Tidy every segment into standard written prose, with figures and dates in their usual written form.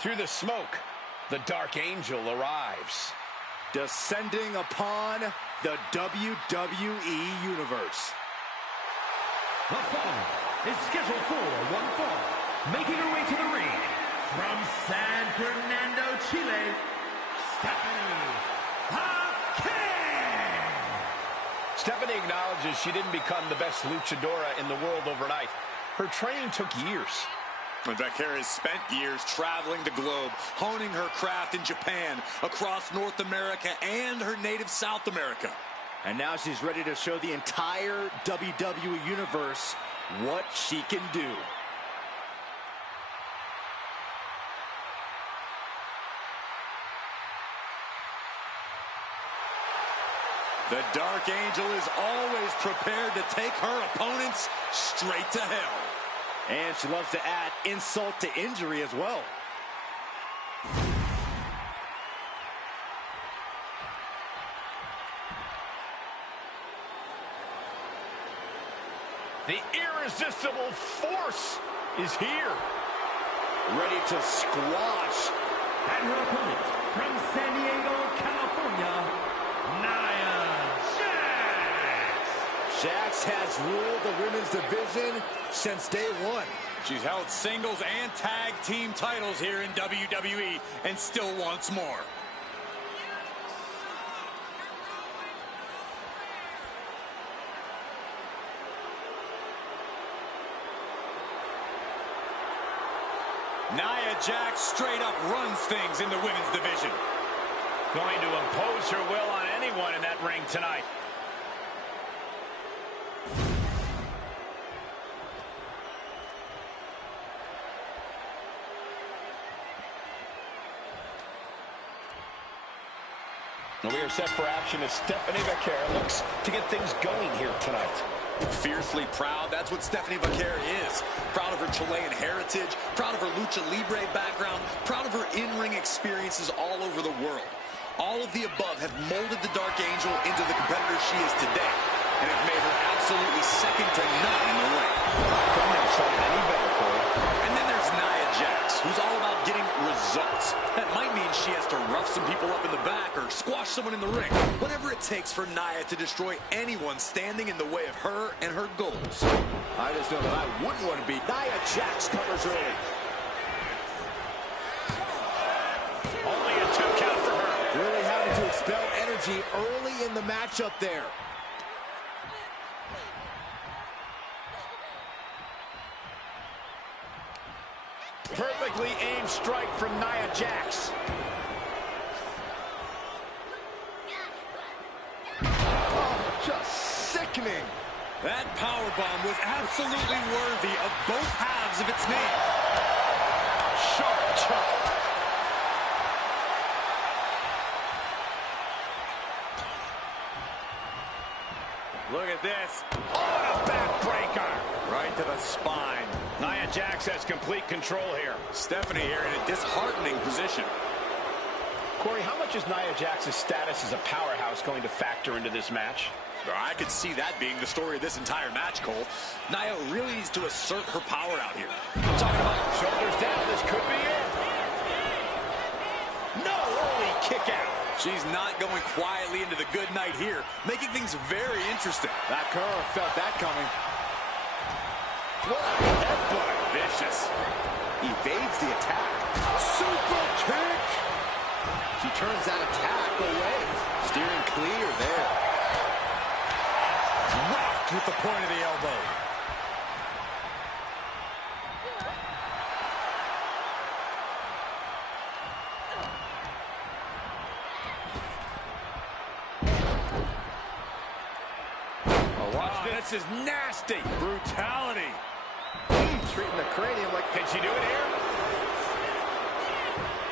Through the smoke, the Dark Angel arrives. Descending upon the WWE Universe. The fall is scheduled for one fall. Making her way to the ring from San Fernando, Chile, Stephanie Vaquer. Stephanie acknowledges she didn't become the best luchadora in the world overnight. Her training took years. And Vaquer has spent years traveling the globe, honing her craft in Japan, across North America, and her native South America. And now she's ready to show the entire WWE Universe what she can do. The Dark Angel is always prepared to take her opponents straight to hell. And she loves to add insult to injury as well. The irresistible force is here. Ready to squash. And her opponent from San Diego, California, Nia Jax. Jax has ruled the women's division since day one. She's held singles and tag team titles here in WWE and still wants more. Nia Jax straight up runs things in the women's division. Going to impose her will on anyone in that ring tonight. We are set for action as Stephanie Vaquer looks to get things going here tonight. Fiercely proud, that's what Stephanie Vaquer is. Proud of her Chilean heritage, proud of her Lucha Libre background, proud of her in-ring experiences all over the world. All of the above have molded the Dark Angel into the competitor she is today, and have made her absolutely second to none in the ring. Couldn't have said it any better, Corey. And then there's Nia Jax, who's all about getting results. That might mean she has to rough some people up in the back or squash someone in the ring. Whatever it takes for Nia to destroy anyone standing in the way of her and her goals. I just know that I wouldn't want to be. Nia Jax covers early. Only a 2 count for her. Really having to expel energy early in the matchup there. Perfectly aimed strike from Nia Jax. Oh, just sickening. That powerbomb was absolutely worthy of both halves of its name. Sharp chop. Look at this. Oh, and a backbreaker. Right to the spine. Nia Jax has complete control here. Stephanie here in a disheartening position. Corey, how much is Nia Jax's status as a powerhouse going to factor into this match? I could see that being the story of this entire match, Cole. Nia really needs to assert her power out here. I'm talking about Shoulders down, this could be it. No, early kick out. she's not going quietly into the good night here, making things very interesting. Vaquer felt that coming. What a headbutt. Vicious. Evades the attack. Super kick. She turns that attack away. Steering clear there. Rocked with the point of the elbow. Oh, watch this. This is nasty. Brutality. Treating the cranium like... Can she do it here?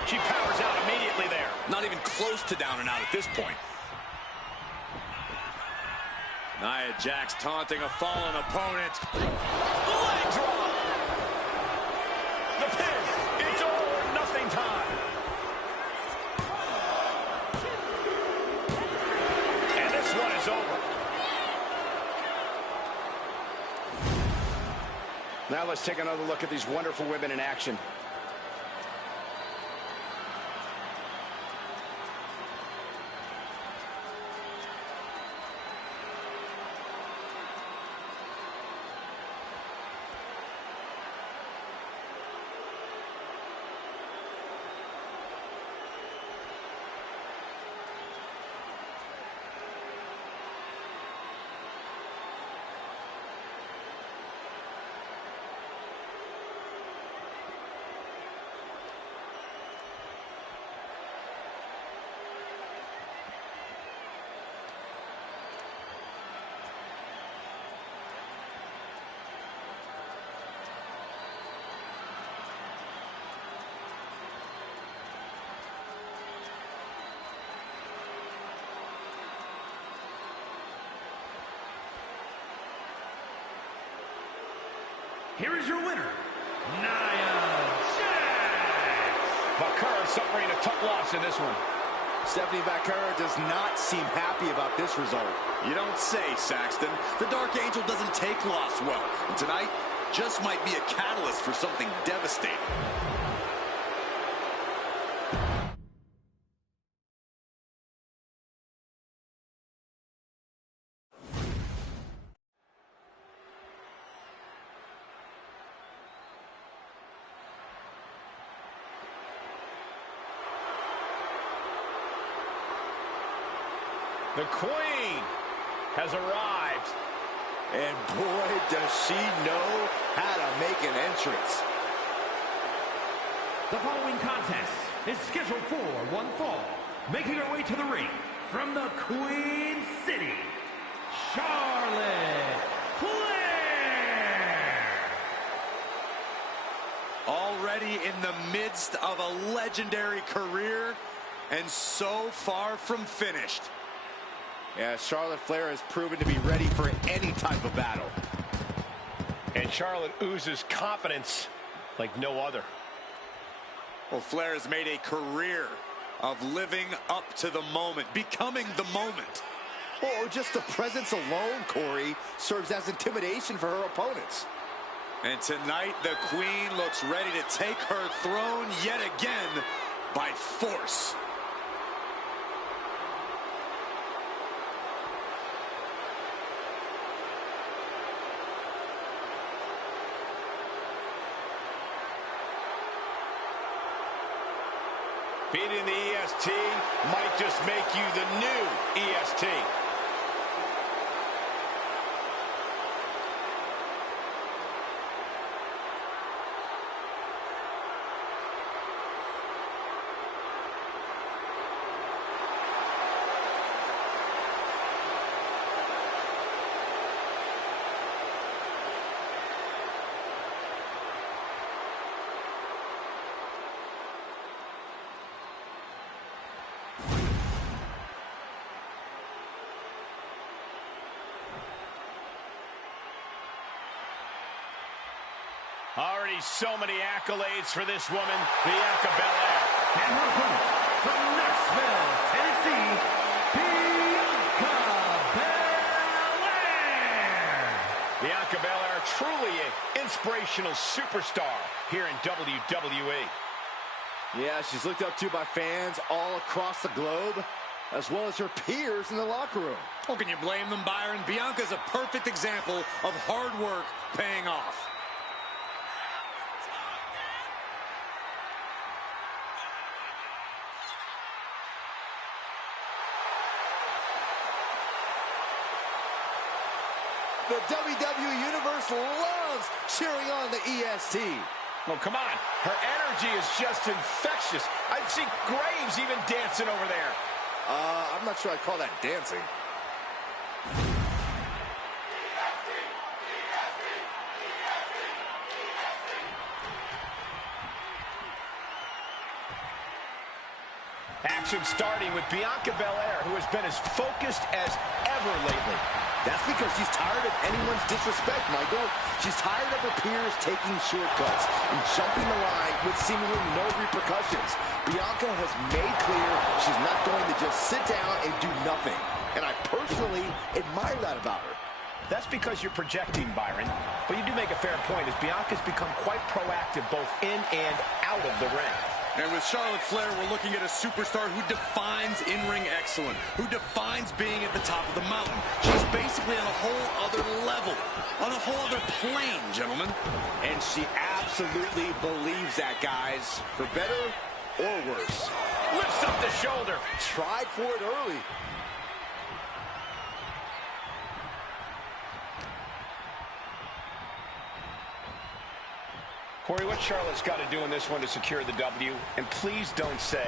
She powers out immediately there. Not even close to down and out at this point. Nia Jax taunting a fallen opponent. Leg drop. The pin. It's all or nothing time. And this one is over. Now let's take another look at these wonderful women in action. here is your winner, Nia Jax. Vaquer suffering a tough loss in this one. Stephanie Vaquer does not seem happy about this result. You don't say, Saxton. The Dark Angel doesn't take loss well. And tonight just might be a catalyst for something devastating. The Queen has arrived. And boy, does she know how to make an entrance. The following contest is scheduled for one fall. Making her way to the ring from the Queen City, Charlotte Flair. Already in the midst of a legendary career and so far from finished. Yeah, Charlotte Flair has proven to be ready for any type of battle. And Charlotte oozes confidence like no other. Well, Flair has made a career of living up to the moment, becoming the moment. Or just the presence alone, Corey, serves as intimidation for her opponents. And tonight, the Queen looks ready to take her throne yet again by force. Beating the EST might just make you the new EST. Already so many accolades for this woman, Bianca Belair. And her opponent from Knoxville, Tennessee, Bianca Belair. Bianca Belair, truly an inspirational superstar here in WWE. Yeah, she's looked up to by fans all across the globe, as well as her peers in the locker room. Well, can you blame them, Byron? Bianca's a perfect example of hard work paying off. The WWE Universe loves cheering on the EST. Oh, come on. Her energy is just infectious. I see Graves even dancing over there. I'm not sure I'd call that dancing. Action starting with Bianca Belair, who has been as focused as ever lately. That's because she's tired of anyone's disrespect, Michael. She's tired of her peers taking shortcuts and jumping the line with seemingly no repercussions. Bianca has made clear she's not going to just sit down and do nothing. And I personally admire that about her. That's because you're projecting, Byron. But you do make a fair point, as Bianca's become quite proactive both in and out of the ring. And with Charlotte Flair, we're looking at a superstar who defines in-ring excellence, who defines being at the top of the mountain. She's basically on a whole other level, on a whole other plane, gentlemen. And she absolutely believes that, guys. For better or worse. Lifts up the shoulder. Tried for it early. Corey, what Charlotte's got to do in this one to secure the W? And please don't say,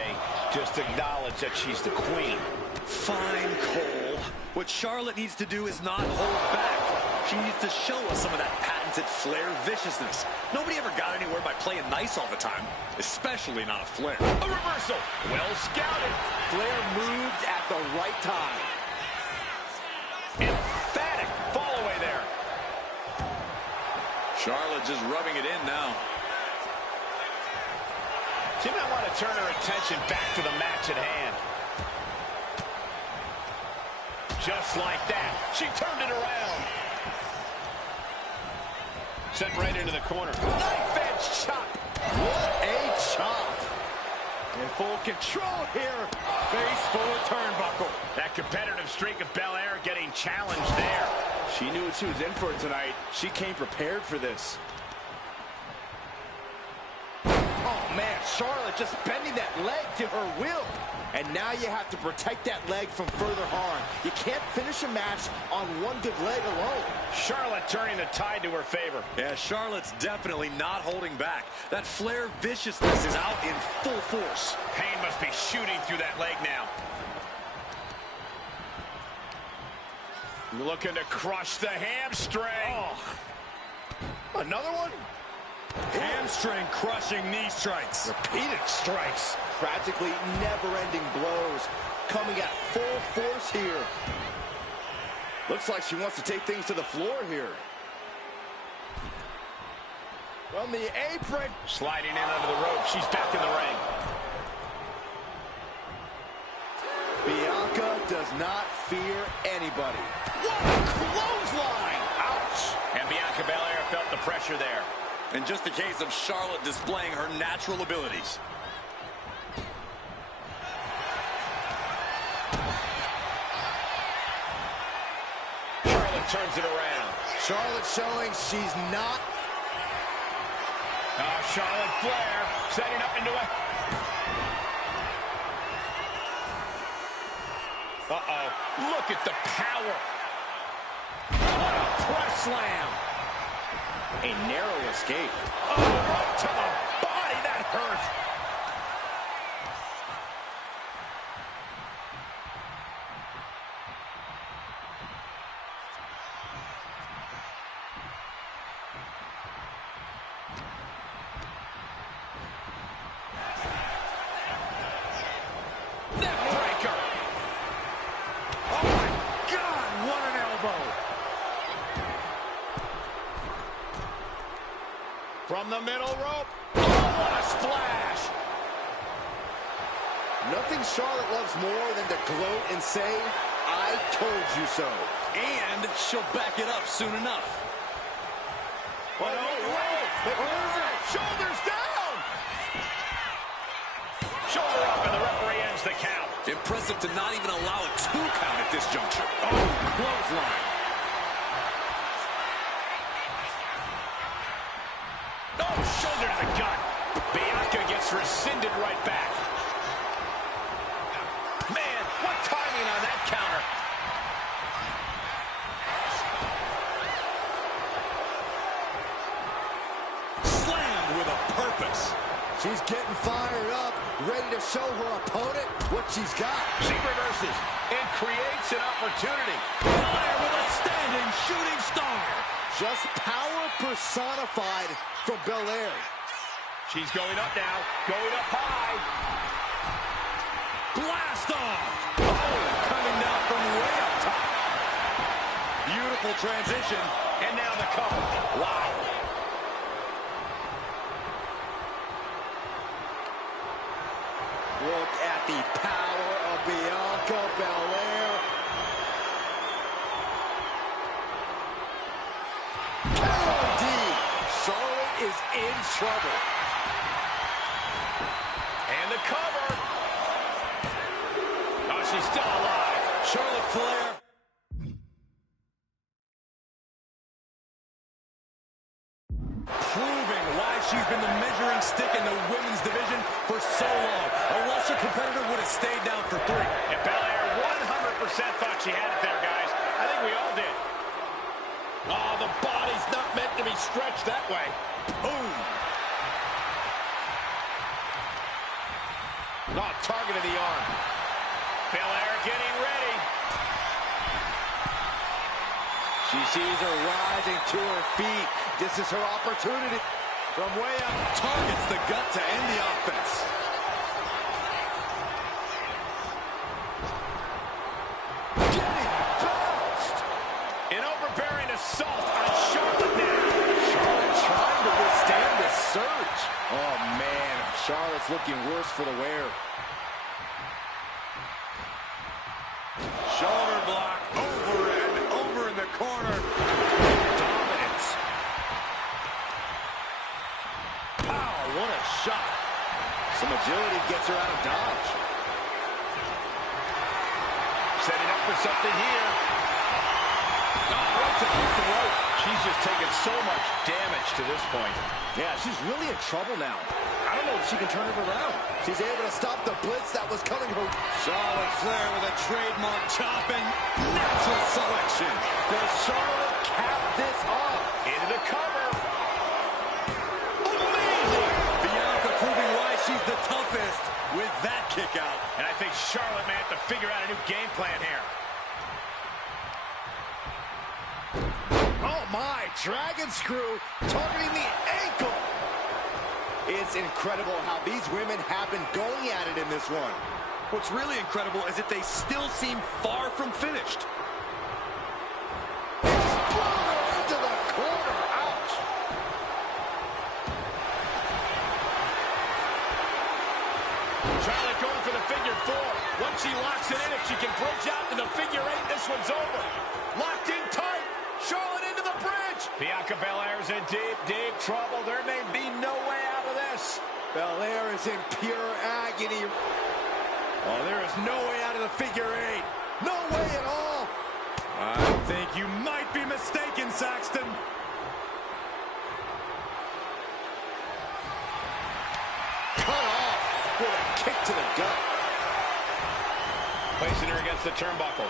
just acknowledge that she's the queen. Fine, Cole. What Charlotte needs to do is not hold back. She needs to show us some of that patented Flair viciousness. Nobody ever got anywhere by playing nice all the time, especially not a Flair. A reversal. Well scouted. Flair moved at the right time. Emphatic fall away there. Charlotte just rubbing it in now. She might want to turn her attention back to the match at hand. Just like that, she turned it around. Sent right into the corner. Knife edge chop. What a chop. In full control here. Face full of turnbuckle. That competitive streak of Belair getting challenged there. She knew what she was in for tonight. She came prepared for this. Oh, man, Charlotte just bending that leg to her will. And now you have to protect that leg from further harm. You can't finish a match on one good leg alone. Charlotte turning the tide to her favor. Yeah, Charlotte's definitely not holding back. That Flair viciousness is out in full force. Pain must be shooting through that leg now. Looking to crush the hamstring. Oh. Another one? Hamstring crushing knee strikes. Repeated strikes. Practically never-ending blows. Coming at full force here. Looks like she wants to take things to the floor here. From the apron. Sliding in under the rope. She's back in the ring. Bianca does not fear anybody. What a clothesline! Ouch! And Bianca Belair felt the pressure there. In just the case of Charlotte displaying her natural abilities. Charlotte turns it around. Charlotte showing she's not. Oh, Charlotte Flair setting up into a... Uh-oh. Look at the power. What a press slam. A narrow escape. Oh, right to the body. That hurt. Neckbreaker. Oh, my God. What an elbow. From the middle rope. Oh, what a splash. Nothing Charlotte loves more than to gloat and say, I told you so. And she'll back it up soon enough. But shoulders down. Shoulder up, and the referee ends the count. Impressive to not even allow a 2 count at this juncture. Oh, clothesline. Oh, shoulder to the gut. Bianca gets rescinded right back. Man, what timing on that counter. Slammed with a purpose. She's getting fired up, ready to show her opponent what she's got. She reverses and creates an opportunity. Flair with a standing shooting star. Just power personified from Belair. She's going up now, going up high. Blast off. Oh, coming down from way up top. Beautiful transition. And now the cover. Wow. Look at the power of Bianca Belair. KOD. Charlotte is in trouble. And the cover. Oh, she's still alive. Charlotte Flair. Proving why she's been the measuring stick in the women's division for so long. A lesser competitor would have stayed down for 3. And Belair 100% thought she had it there, guys. I think we all did. Oh, the body's not meant to be stretched that way. Boom. Oh, targeted the arm. Belair getting ready. She sees her rising to her feet. This is her opportunity. From way up, targets the gut to end the offense. Getting bounced. An overbearing assault on Charlotte now. Charlotte it's looking worse for the wearer. Shoulder block over and over in the corner. Dominance. Wow, what a shot. Some agility gets her out of dodge. Setting up for something here. Right to the throat. She's just taken so much damage to this point. Yeah, she's really in trouble now. I don't know if she can turn it around. She's able to stop the blitz that was coming her. Charlotte Flair with a trademark chop and natural selection. Does Charlotte cap this off? Into the cover. Amazing! Bianca proving why she's the toughest with that kick out. And I think Charlotte may have to figure out a new game plan here. Oh my, dragon screw targeting the ankle. It's incredible how these women have been going at it in this one. What's really incredible is that they still seem far from finished. Exploder into the corner, ouch. Charlotte going for the figure four. Once she locks it in, if she can bridge out to the figure eight, this one's over. Locked in tight. Charlotte into the bridge. Bianca Belair's in deep, deep trouble. There may be no way out of this. Belair is in pure agony. Oh, there is no way out of the figure eight. No way at all. I think you might be mistaken, Saxton. Cut off with a kick to the gut. Placing her against the turnbuckle.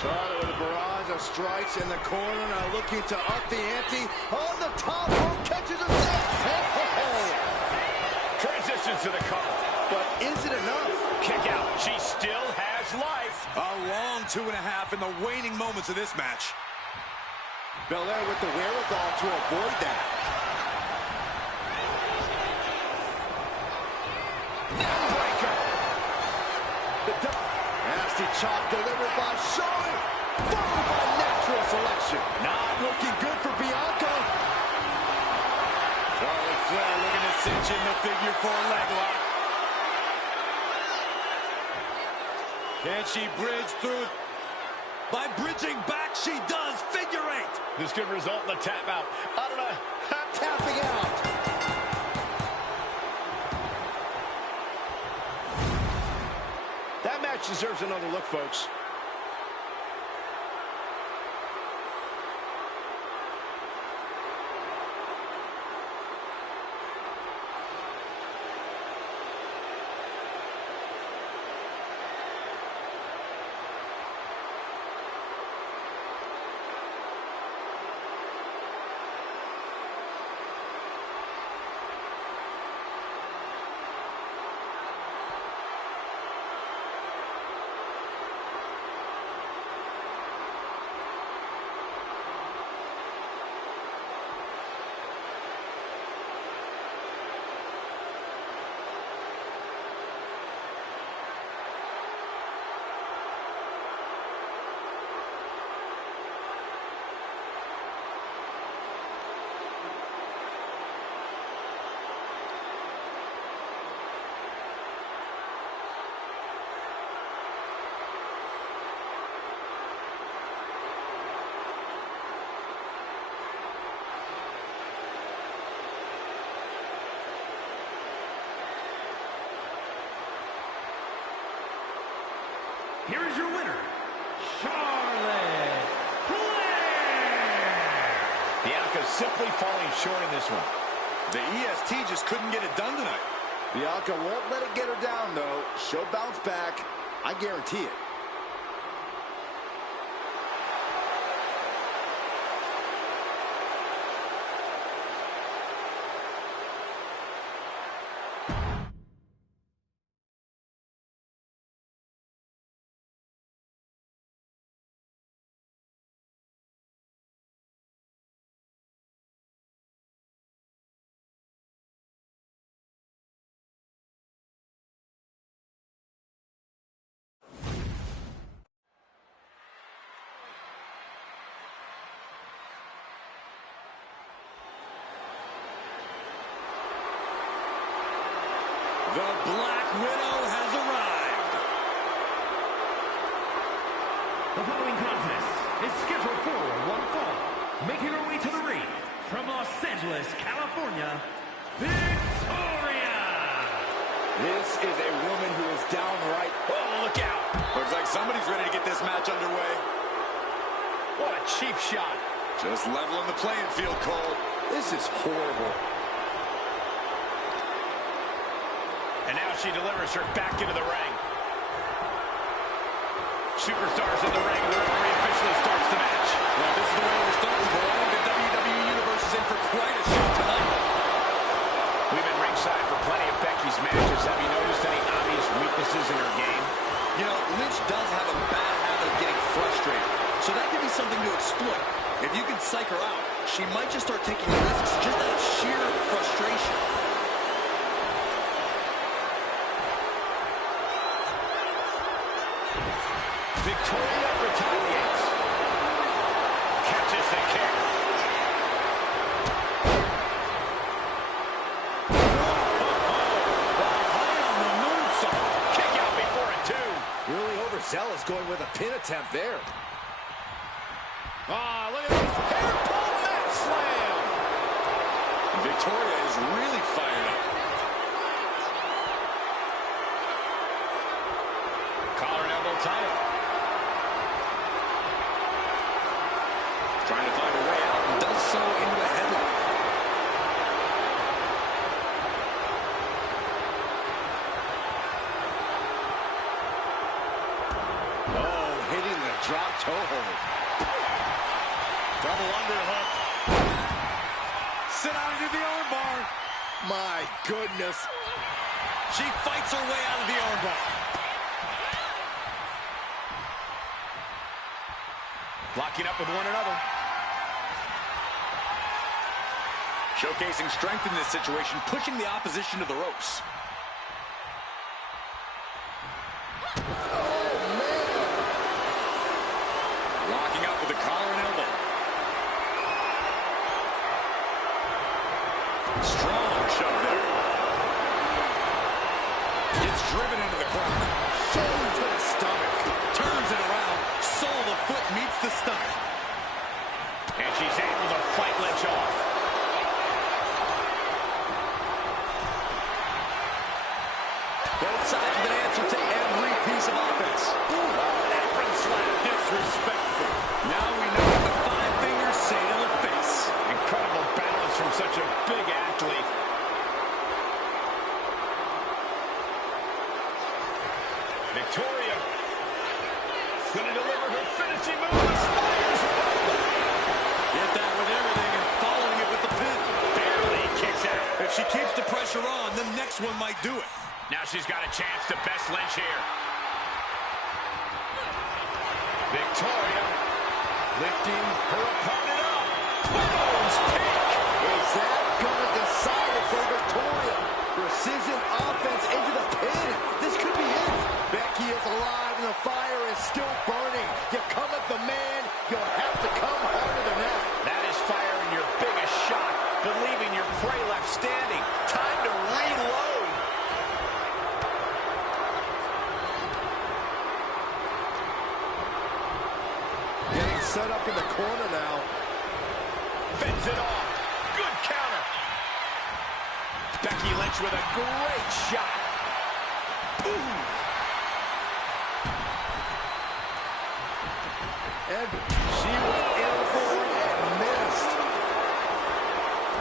Charlotte with a barrage of strikes in the corner, now looking to up the ante. On the top rope, catches a Transitions to the cover. But is it enough? Kick out. She still has life. A long 2.5 in the waning moments of this match. Belair with the wherewithal to avoid that. Breaker. Nasty chop delivered by Charlotte, followed by natural selection. Not looking good for Bianca. Charlotte Flair looking to cinch in the figure four leg lock. Can she bridge through? By bridging back, she does. Figure eight. This could result in a tap out. I don't know. Tapping out. That match deserves another look, folks. Here is your winner, Charlotte Flair. Bianca simply falling short in this one. The EST just couldn't get it done tonight. Bianca won't let it get her down, though. She'll bounce back. I guarantee it. The Black Widow has arrived. The following contest is scheduled for one fall. Making her way to the ring from Los Angeles, California, Victoria. This is a woman who is downright... Oh, look out. Looks like somebody's ready to get this match underway. What a cheap shot. Just leveling the playing field, Cole. This is horrible. And now she delivers her back into the ring. Superstars in the ring, and the referee officially starts the match. Well, this is the way we're starting, Cole. I think the WWE Universe is in for quite a show tonight. We've been ringside for plenty of Becky's matches. Have you noticed any obvious weaknesses in her game? You know, Lynch does have a bad habit of getting frustrated, so that could be something to exploit. If you can psych her out, she might just start taking risks just out of sheer frustration. Victoria retaliates. Catches the kick. High on the moonsault. Kick out before it, too. Really overzealous going with a pin attempt there. Ah, look at this. Hair pull mat slam. Victoria is really fired up. Collar and elbow tie-up. Trying to find a way out and does so into a headlock. Oh, hitting the drop toe hold. Double underhook. Sit down into the armbar. My goodness. She fights her way out of the armbar. Locking up with one another. Showcasing strength in this situation, pushing the opposition to the ropes. Locking up with the collar and elbow. Strong shove there. Gets driven into the corner. Shoulder to the stomach. Turns it around. Sole of the foot meets the stomach. And she's able to fight Lynch off. Both sides with an answer to every piece of offense. Apron slap. Disrespectful. Now we know what the five fingers say to the face. Incredible balance from such a big athlete. Victoria going to deliver her finishing move. Spires right. Get that with everything and following it with the pin. Barely kicks out. If she keeps the pressure on, the next one might do it. Now she's got a chance to best Lynch here. Victoria lifting her opponent up. Widow's pick. Is that going to decide it for Victoria? Precision offense into the pin. This could be it. Becky is alive and the fire is still burning. You come at the man, you'll have to come harder than that. That is firing your biggest shot, but leaving your prey left standing. Time to reload. Getting set up in the corner now. Fends it off. Good counter. Becky Lynch with a great shot. Ooh. And she went in for it and missed.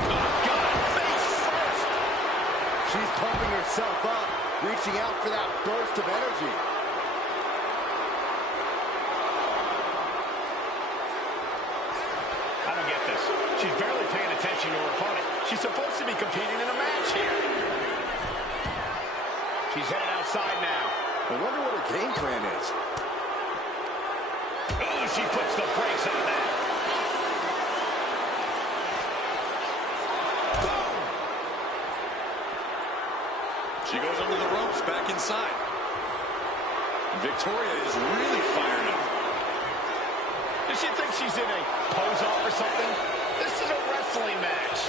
Oh, God, face first. She's pumping herself up, reaching out for that burst of energy. I don't get this. She's barely paying attention to her opponent. She's supposed to be competing in a match here. She's headed outside now. I wonder what her game plan is. Oh, she puts the brakes on that. Boom! She goes under the ropes back inside. Victoria is really fired up. Does she think she's in a pose-off or something? This is a wrestling match.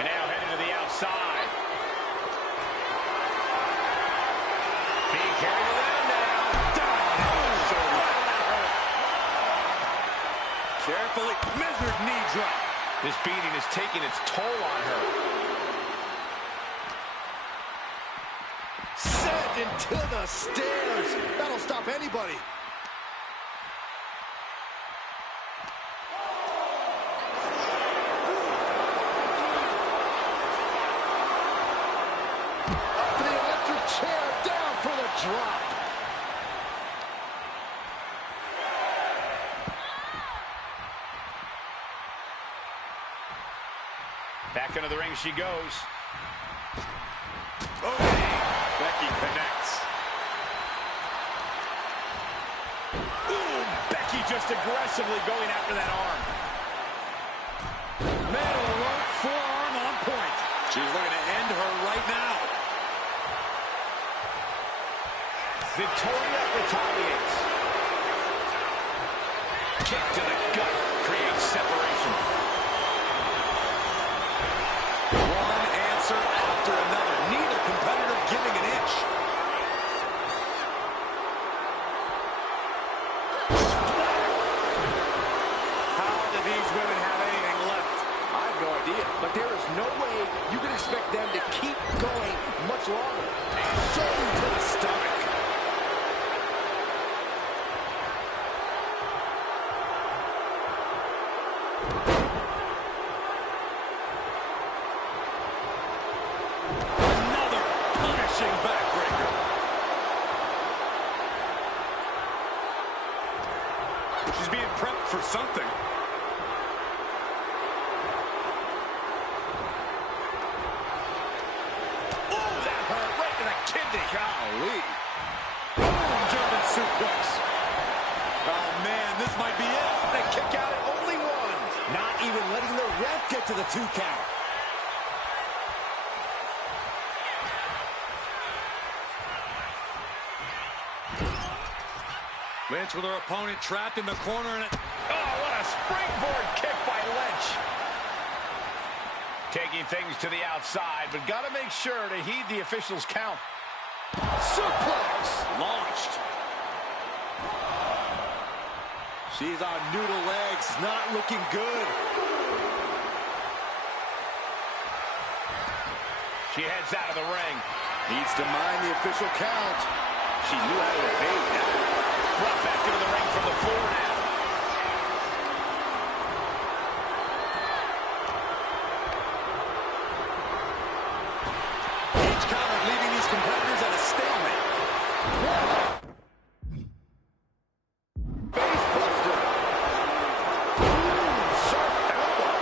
And now headed to the outside. Carefully measured knee drop. This beating is taking its toll on her. Sent into the stairs. That'll stop anybody. Up for the electric chair, down for the drop. Back into the ring she goes. Okay. Becky connects. Ooh, Becky just aggressively going after that arm. Metal rope forearm on point. She's looking to end her right now. Victoria retaliates. Kick to the gut creates separation. One answer after another. Neither competitor giving an inch. How do these women have anything left? I have no idea, but there is no way you can expect them to keep going much longer. Straight to the stomach. Another punishing backbreaker. She's being prepped for something. Ooh, that hurt right to the kidney. Golly. Boom, German suplex. Oh, man, this might be it. They kick out at only one. Not even letting the ref get to the 2 count. Lynch with her opponent trapped in the corner. And Oh, what a springboard kick by Lynch. Taking things to the outside, but got to make sure to heed the officials' count. Suplex. launched. She's on noodle legs, not looking good. She heads out of the ring. Needs to mind the official count. She knew how to evade that. Brought back into the ring from the floor now. Each counter leaving these competitors at a stalemate. Face buster. Ooh, sharp elbow.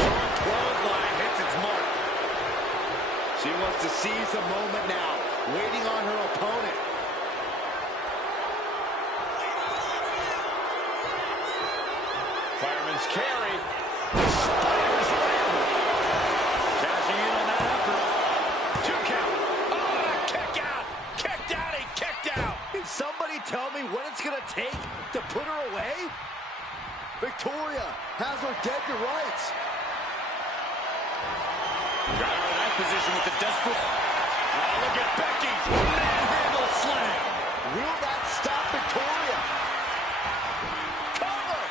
Short clothesline hits its mark. She wants to seize the moment now, waiting on her opponent. Fireman's carry. Spiders ring. Cashing in on that effort. 2 count. Oh, and a kick out. Kicked out. He kicked out. Can somebody tell me what it's going to take to put her away? Victoria has her dead to rights. Got her in that position with the desperate. Oh, look at Becky. Manhandle slam. Will that stop Victoria? Cover.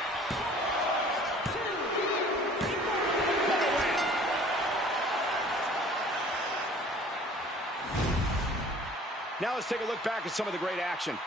Now let's take a look back at some of the great action.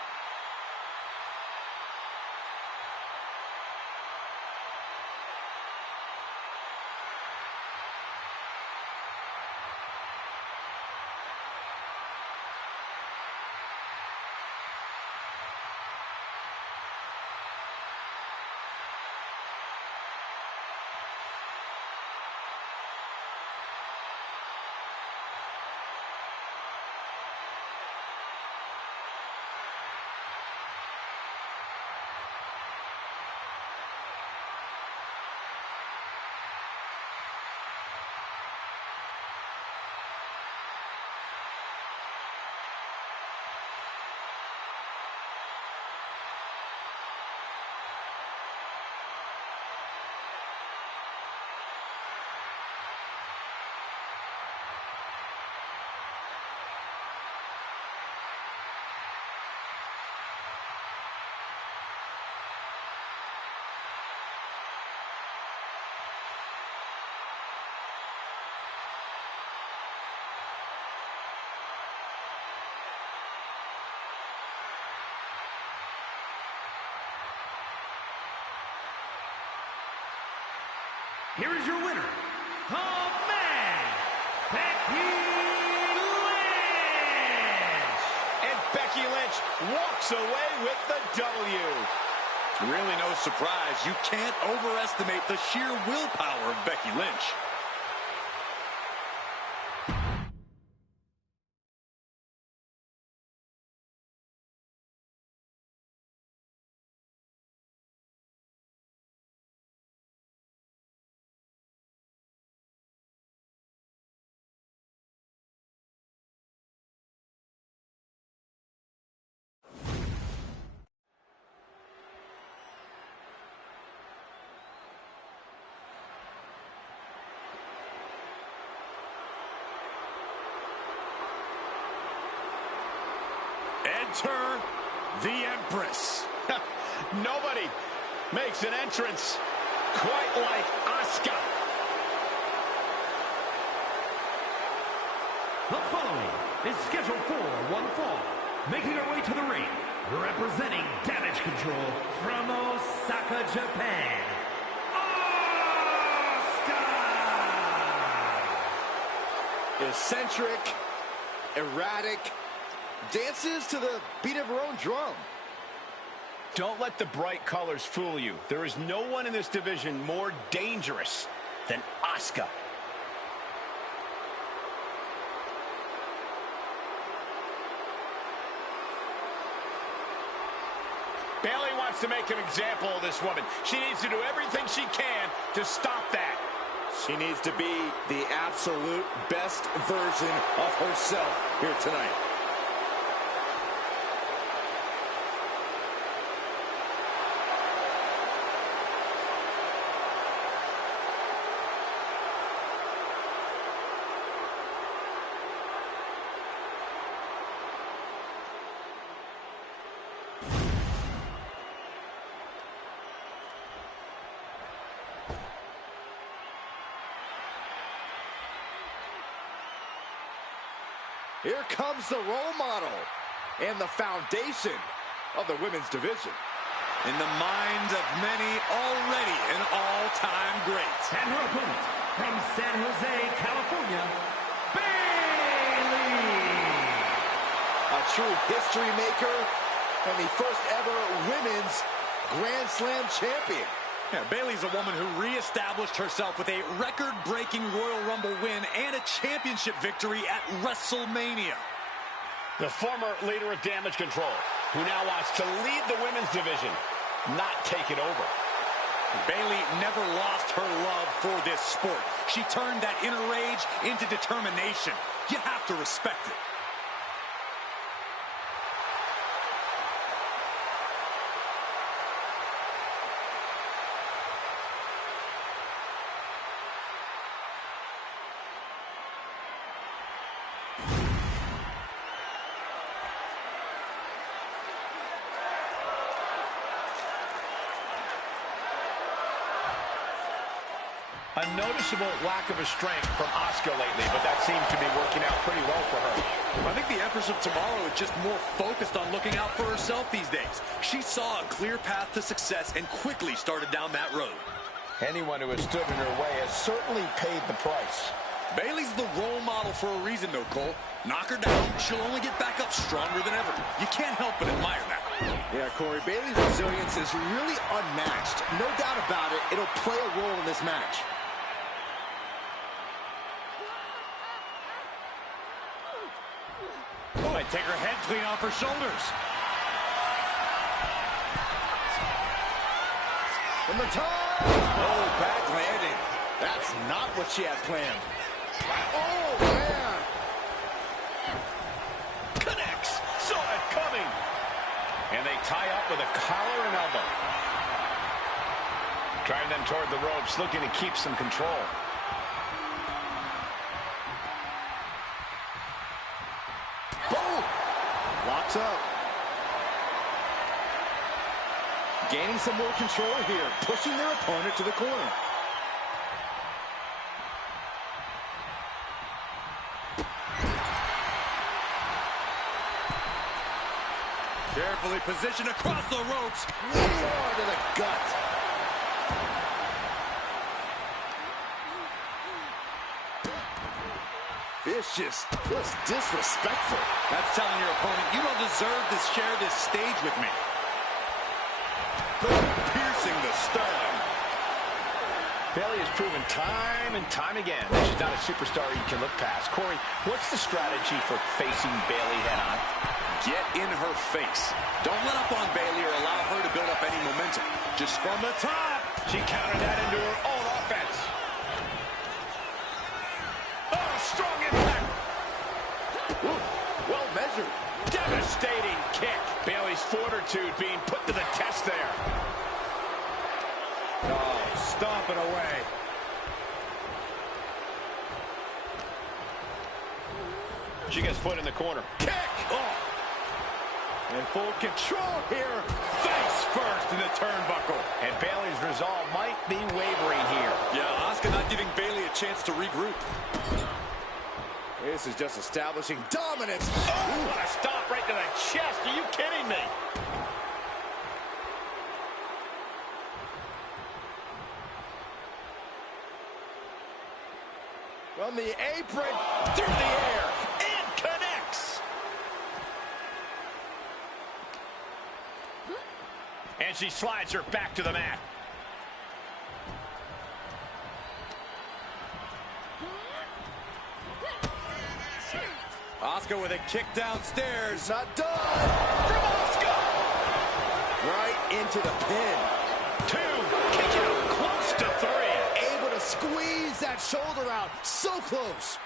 here is your winner, the man, Becky Lynch. And Becky Lynch walks away with the W. Really no surprise. You can't overestimate the sheer willpower of Becky Lynch. Enter the Empress. Nobody makes an entrance quite like Asuka. The following is scheduled for one fall. Making her way to the ring, representing Damage Control from Osaka, Japan, Asuka! Eccentric, erratic, dances to the beat of her own drum. Don't let the bright colors fool you. There is no one in this division more dangerous than Asuka. Bayley wants to make an example of this woman. She needs to do everything she can to stop that. She needs to be the absolute best version of herself here tonight. Here comes the role model and the foundation of the women's division. In the minds of many, already an all-time great. And her opponent, from San Jose, California, Bayley! A true history maker and the first ever women's Grand Slam champion. Yeah, Bayley's a woman who reestablished herself with a record-breaking Royal Rumble win and a championship victory at WrestleMania. The former leader of Damage Control, who now wants to lead the women's division, not take it over. Bayley never lost her love for this sport. She turned that inner rage into determination. You have to respect it. A noticeable lack of a strength from Asuka lately, but that seems to be working out pretty well for her. I think the Empress of Tomorrow is just more focused on looking out for herself these days. She saw a clear path to success and quickly started down that road. Anyone who has stood in her way has certainly paid the price. Bayley's the role model for a reason, though, Cole. Knock her down, she'll only get back up stronger than ever. You can't help but admire that. Yeah, Corey, Bayley's resilience is really unmatched. No doubt about it, it'll play a role in this match. Might take her head clean off her shoulders. From the top! Oh, bad landing. That's not what she had planned. Oh, man! Connects! Saw it coming! And they tie up with a collar and elbow. Driving them toward the ropes, looking to keep some control. Boom! Locks up. Gaining some more control here, pushing their opponent to the corner. Carefully positioned across the ropes. Knee to the gut. Vicious, just disrespectful. That's telling your opponent, you don't deserve to share this stage with me. Piercing the sternum. Bayley has proven time and time again that she's not a superstar you can look past. Corey, what's the strategy for facing Bayley head-on? Get in her face. Don't let up on Bayley or allow her to build up any momentum. Just from the top. She countered that into her own offense. Oh, strong impact. Ooh, well measured. Devastating kick. Bayley's fortitude being put to the test there. Oh, stomping away. She gets put in the corner. Kick! Oh! In full control here. Face first in the turnbuckle. And Bayley's resolve might be wavering here. Yeah, Asuka not giving Bayley a chance to regroup. This is just establishing dominance. Oh, what a stomp right to the chest. Are you kidding me? From the apron. Through the air. And connects. And she slides her back to the mat. Asuka with a kick downstairs. Not done. From Asuka. Right into the pin. 2. Kick out close to 3. Able to squeeze that shoulder out. So close.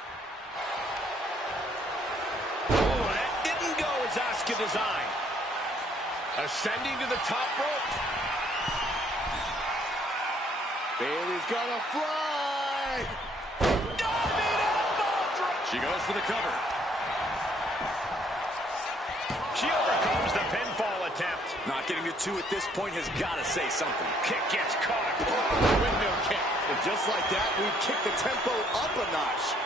Oh, that didn't go as Asuka designed. Ascending to the top rope. Bayley's gonna fly. Diving elbow drop. She goes for the cover. She overcomes the pinfall attempt. Not getting to 2 at this point has got to say something. Kick gets caught. Windmill kick. And just like that, we kick the tempo up a notch.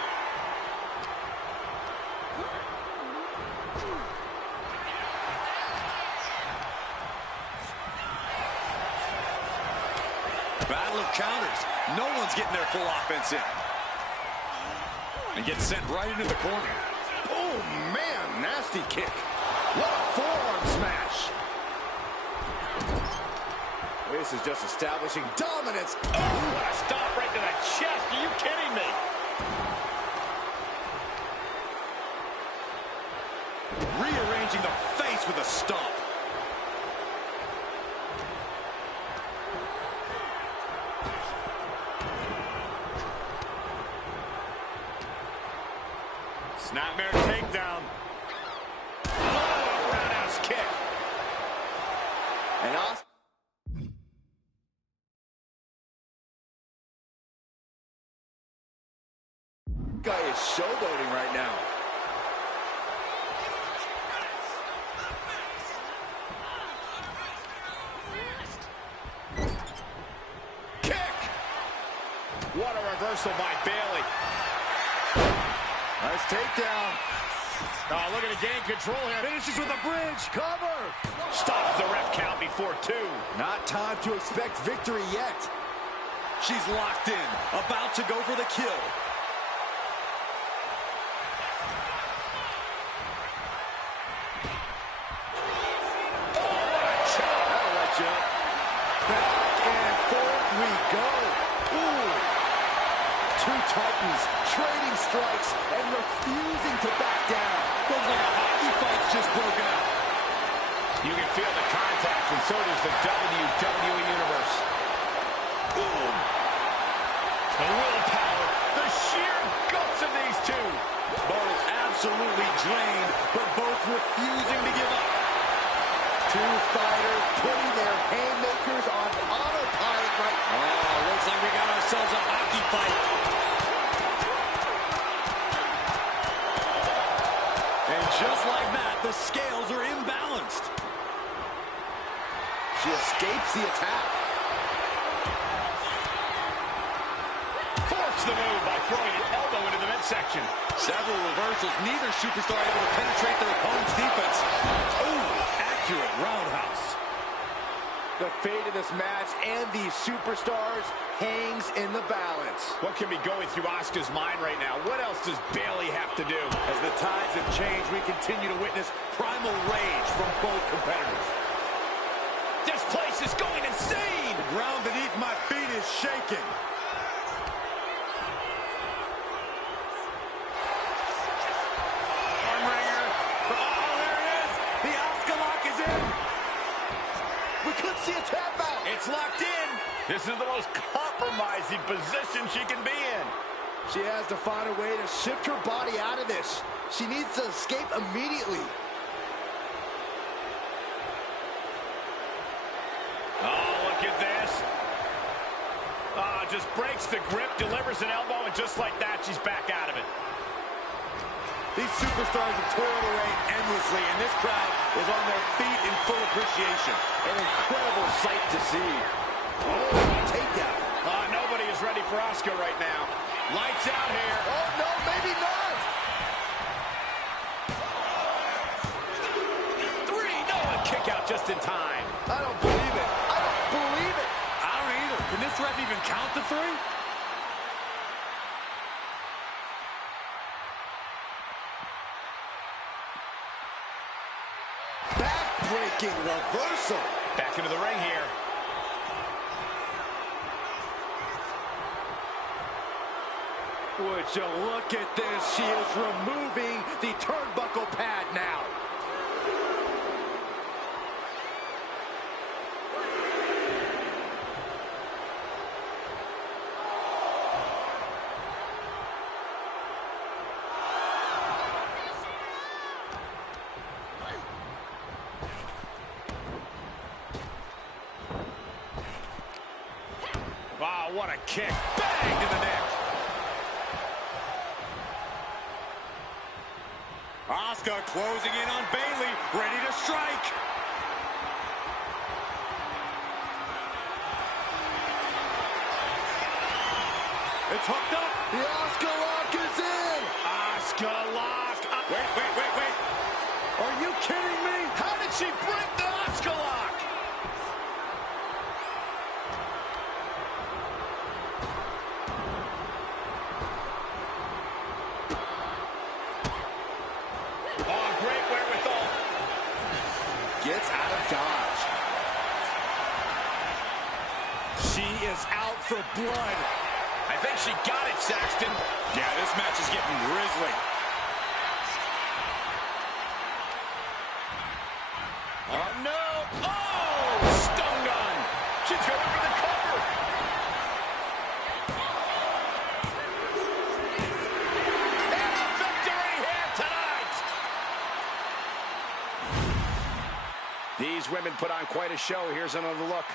Battle of counters. No one's getting their full offense in. And gets sent right into the corner. Oh, man, nasty kick. What a forearm smash. This is just establishing dominance. Oh, what a stomp right to the chest. Are you kidding me? Rearranging the face with a stomp. Snapmare takedown. Oh, roundhouse kick. And Asuka is showboating right now. Kick. What a reversal by Bayley. Nice takedown. Oh, looking to gain control here. Finishes with a bridge. Cover. Stops the ref count before 2. Not time to expect victory yet. She's locked in, about to go for the kill. That'll let you up. Back and forth we go. Ooh. 2 Titans trading strikes and refusing to back down. Looks like a hockey fight's just broken out. You can feel the contact, and so does the WWE Universe. Boom. The willpower, the sheer guts of these 2. Both absolutely drained, but both refusing to give up. 2 fighters putting their haymakers on autopilot right now. Oh, looks like we got ourselves a hockey fight. And just like that, the scales are imbalanced. She escapes the attack. Forks the move by throwing an elbow into the midsection. Several reversals, neither superstar able to penetrate their opponent's defense. Ooh, accurate roundhouse. The fate of this match and these superstars hangs in the balance. What can be going through Asuka's mind right now? What else does Bayley have to do? As the tides have changed, we continue to witness primal rage from both competitors. This place is going insane! The ground beneath my feet is shaking. See a tap out. It's locked in. This is the most compromising position she can be in. She has to find a way to shift her body out of this. She needs to escape immediately. Oh, look at this. Just breaks the grip, delivers an elbow, and just like that, she's back out of it. These superstars have toiled away endlessly, and this crowd is on their feet in full appreciation. An incredible sight to see. Oh, takedown. Nobody is ready for Asuka right now. Lights out here. Oh, no, maybe not. 3, no, a kick out just in time. I don't believe it. I don't believe it. I don't either. Can this ref even count to 3? Back-breaking reversal. Back into the ring here. Would you look at this? She is removing the turnbuckle pad now. Wow, what a kick. Bang to the neck. Asuka closing in on Bayley, ready to strike. It's hooked up. The Asuka lock is in. Asuka lock. Wait. Are you kidding me? How did she break the Asuka lock? Gets out of dodge. She is out for blood. I think she got it, Saxton. Yeah, this match is getting grisly. Oh, no. Oh, stun gun. She's going for the cover. And a victory here tonight. These women put on quite a show. Here's another look.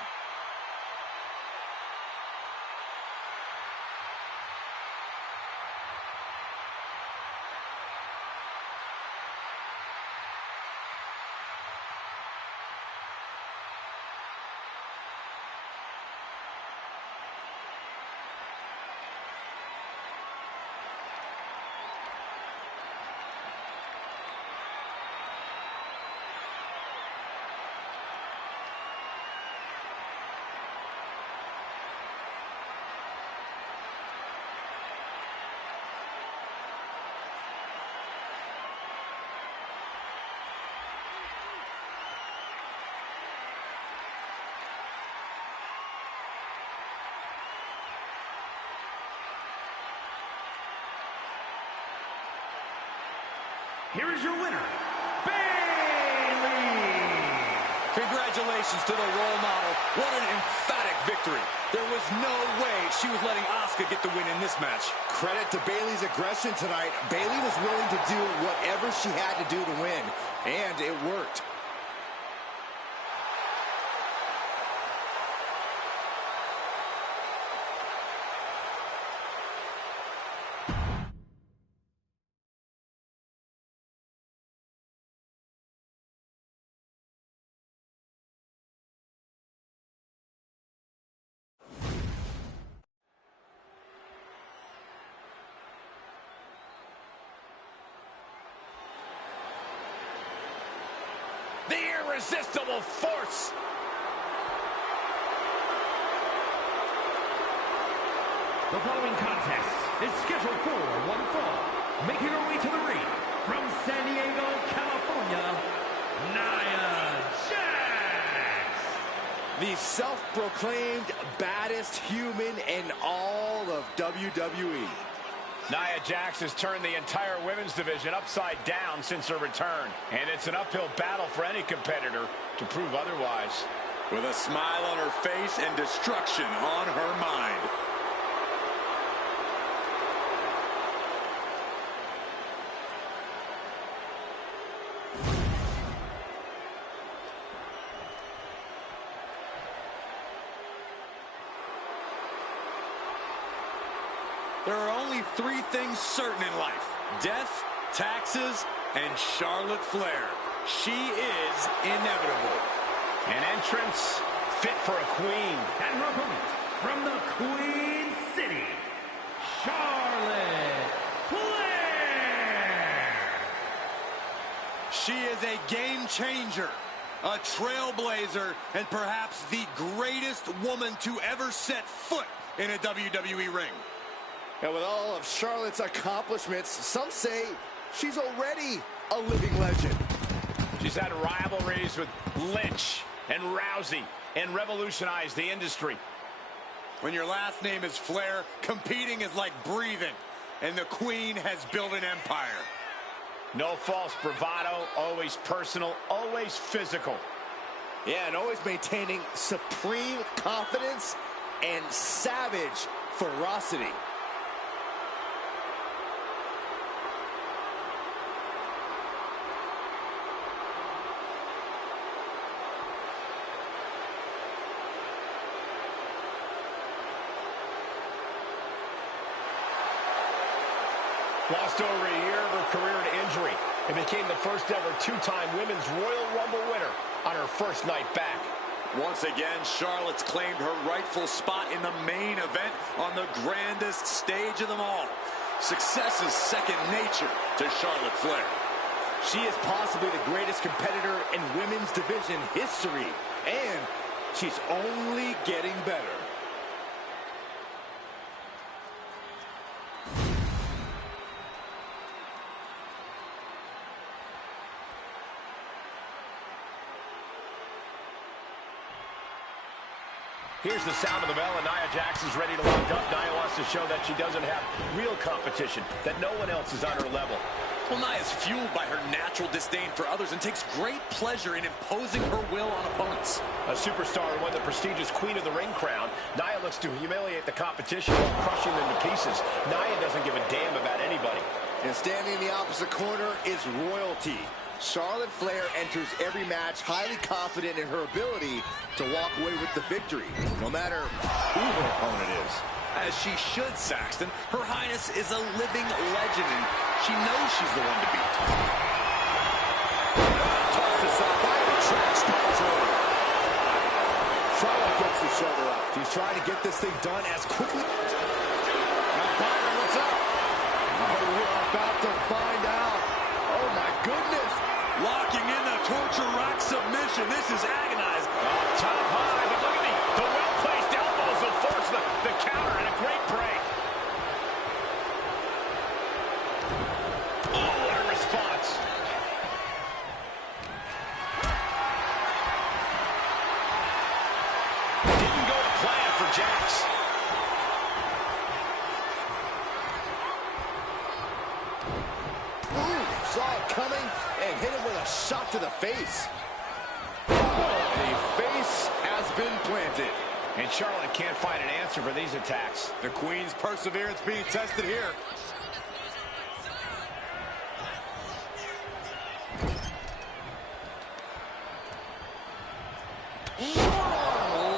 Here is your winner, Bayley! Congratulations to the role model. What an emphatic victory. There was no way she was letting Asuka get the win in this match. Credit to Bayley's aggression tonight. Bayley was willing to do whatever she had to do to win, and it worked. The irresistible force. The following contest is scheduled for one fall. Making her way to the ring from San Diego, California, Nia Jax. The self-proclaimed baddest human in all of WWE. Nia Jax has turned the entire women's division upside down since her return. And it's an uphill battle for any competitor to prove otherwise. With a smile on her face and destruction on her mind. There are only three things certain in life: death, taxes, and Charlotte Flair. She is inevitable. An entrance fit for a queen. And her opponent from the Queen City, Charlotte Flair. She is a game changer, a trailblazer, and perhaps the greatest woman to ever set foot in a WWE ring. And with all of Charlotte's accomplishments, some say she's already a living legend. She's had rivalries with Lynch and Rousey and revolutionized the industry. When your last name is Flair, competing is like breathing, and the Queen has built an empire. No false bravado, always personal, always physical. Yeah, and always maintaining supreme confidence and savage ferocity. Lost over a year of her career to injury and became the first ever two-time Women's Royal Rumble winner on her first night back. Once again, Charlotte's claimed her rightful spot in the main event on the grandest stage of them all. Success is second nature to Charlotte Flair. She is possibly the greatest competitor in women's division history, and she's only getting better. Here's the sound of the bell, and Nia Jax is ready to lock up. Nia wants to show that she doesn't have real competition, that no one else is on her level. Well, Nia is fueled by her natural disdain for others and takes great pleasure in imposing her will on opponents. A superstar who won the prestigious Queen of the Ring crown, Nia looks to humiliate the competition while crushing them to pieces. Nia doesn't give a damn about anybody. And standing in the opposite corner is royalty. Charlotte Flair enters every match highly confident in her ability to walk away with the victory, no matter who her opponent is. As she should, Saxton. Her Highness is a living legend, and she knows she's the one to beat. Tossed aside by the trash control. Charlotte gets the shoulder up. She's trying to get this thing done as quickly. Now, Byron, what's up? Oh, we're about to find out. Oh, my goodness. Locking in the torture rack submission. This is agonized. Top high, but look at the well-placed elbows will force the counter, and a great break. Oh, what a response. Didn't go to plan for Jax. Saw it coming and hit him with a shot to the face. The face has been planted. And Charlotte can't find an answer for these attacks. The Queen's perseverance being tested here.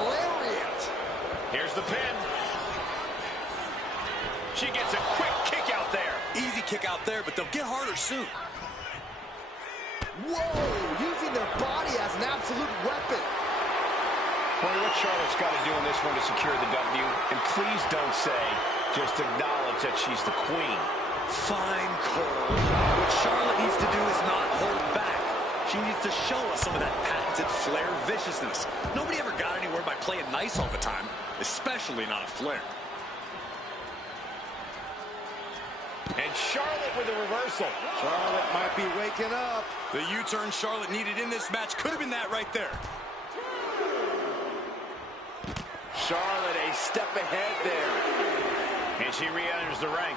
Lariat. Here's the pin. She gets a quick kick out there. Easy kick out there, but they'll get harder soon. Whoa, using their body as an absolute weapon. Boy, what Charlotte's got to do in this one to secure the W, and please don't say, just acknowledge that she's the queen. Fine, Cole. What Charlotte needs to do is not hold back. She needs to show us some of that patented Flair viciousness. Nobody ever got anywhere by playing nice all the time, especially not a Flair. And Charlotte with a reversal. Charlotte might be waking up. The U-turn Charlotte needed in this match could have been that right there. Charlotte a step ahead there. And she re-enters the ring.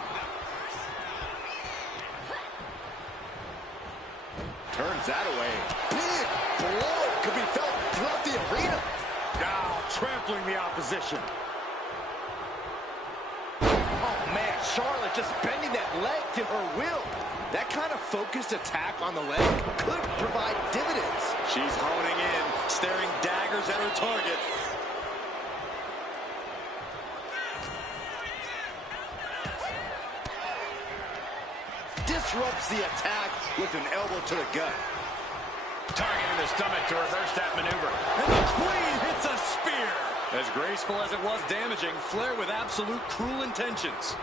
Turns that away. Big blow could be felt throughout the arena. Now trampling the opposition. Oh man, Charlotte just bending that leg to her will. That kind of focused attack on the leg could provide dividends. She's honing in, staring daggers at her target. Disrupts the attack with an elbow to the gut. Targeting the stomach to reverse that maneuver. And the Queen hits a spear. As graceful as it was damaging, Flair with absolute cruel intentions.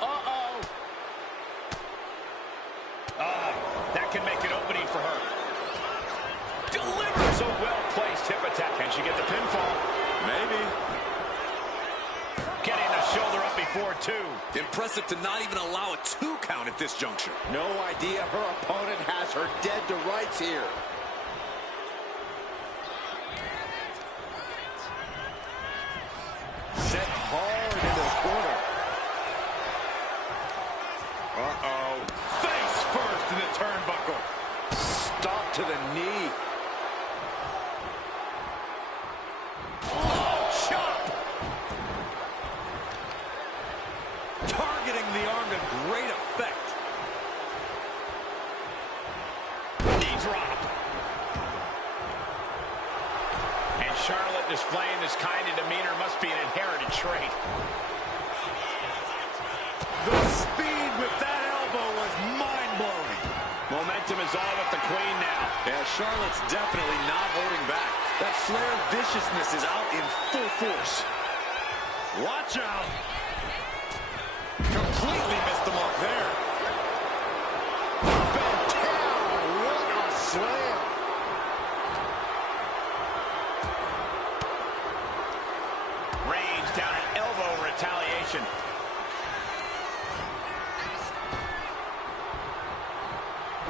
Uh-oh. That can make an opening for her. Delivers a well-placed hip attack. Can she get the pinfall? Maybe. Getting the shoulder up before two. Impressive to not even allow a 2 count at this juncture. No idea her opponent has her dead to rights here. Set hard into the corner. Uh-oh. Face first in the turnbuckle. Stop to the knee. Oh, chop. Targeting the arm to great effect. Knee drop. And Charlotte displaying this kind of demeanor must be an inherited trait. The speed with that elbow was mind-blowing. Momentum is all with the Queen now. Yeah, Charlotte's definitely not holding back. That Flair viciousness is out in full force. Watch out. Completely missed the mark there. Fell down. What a slam. Range down an elbow retaliation.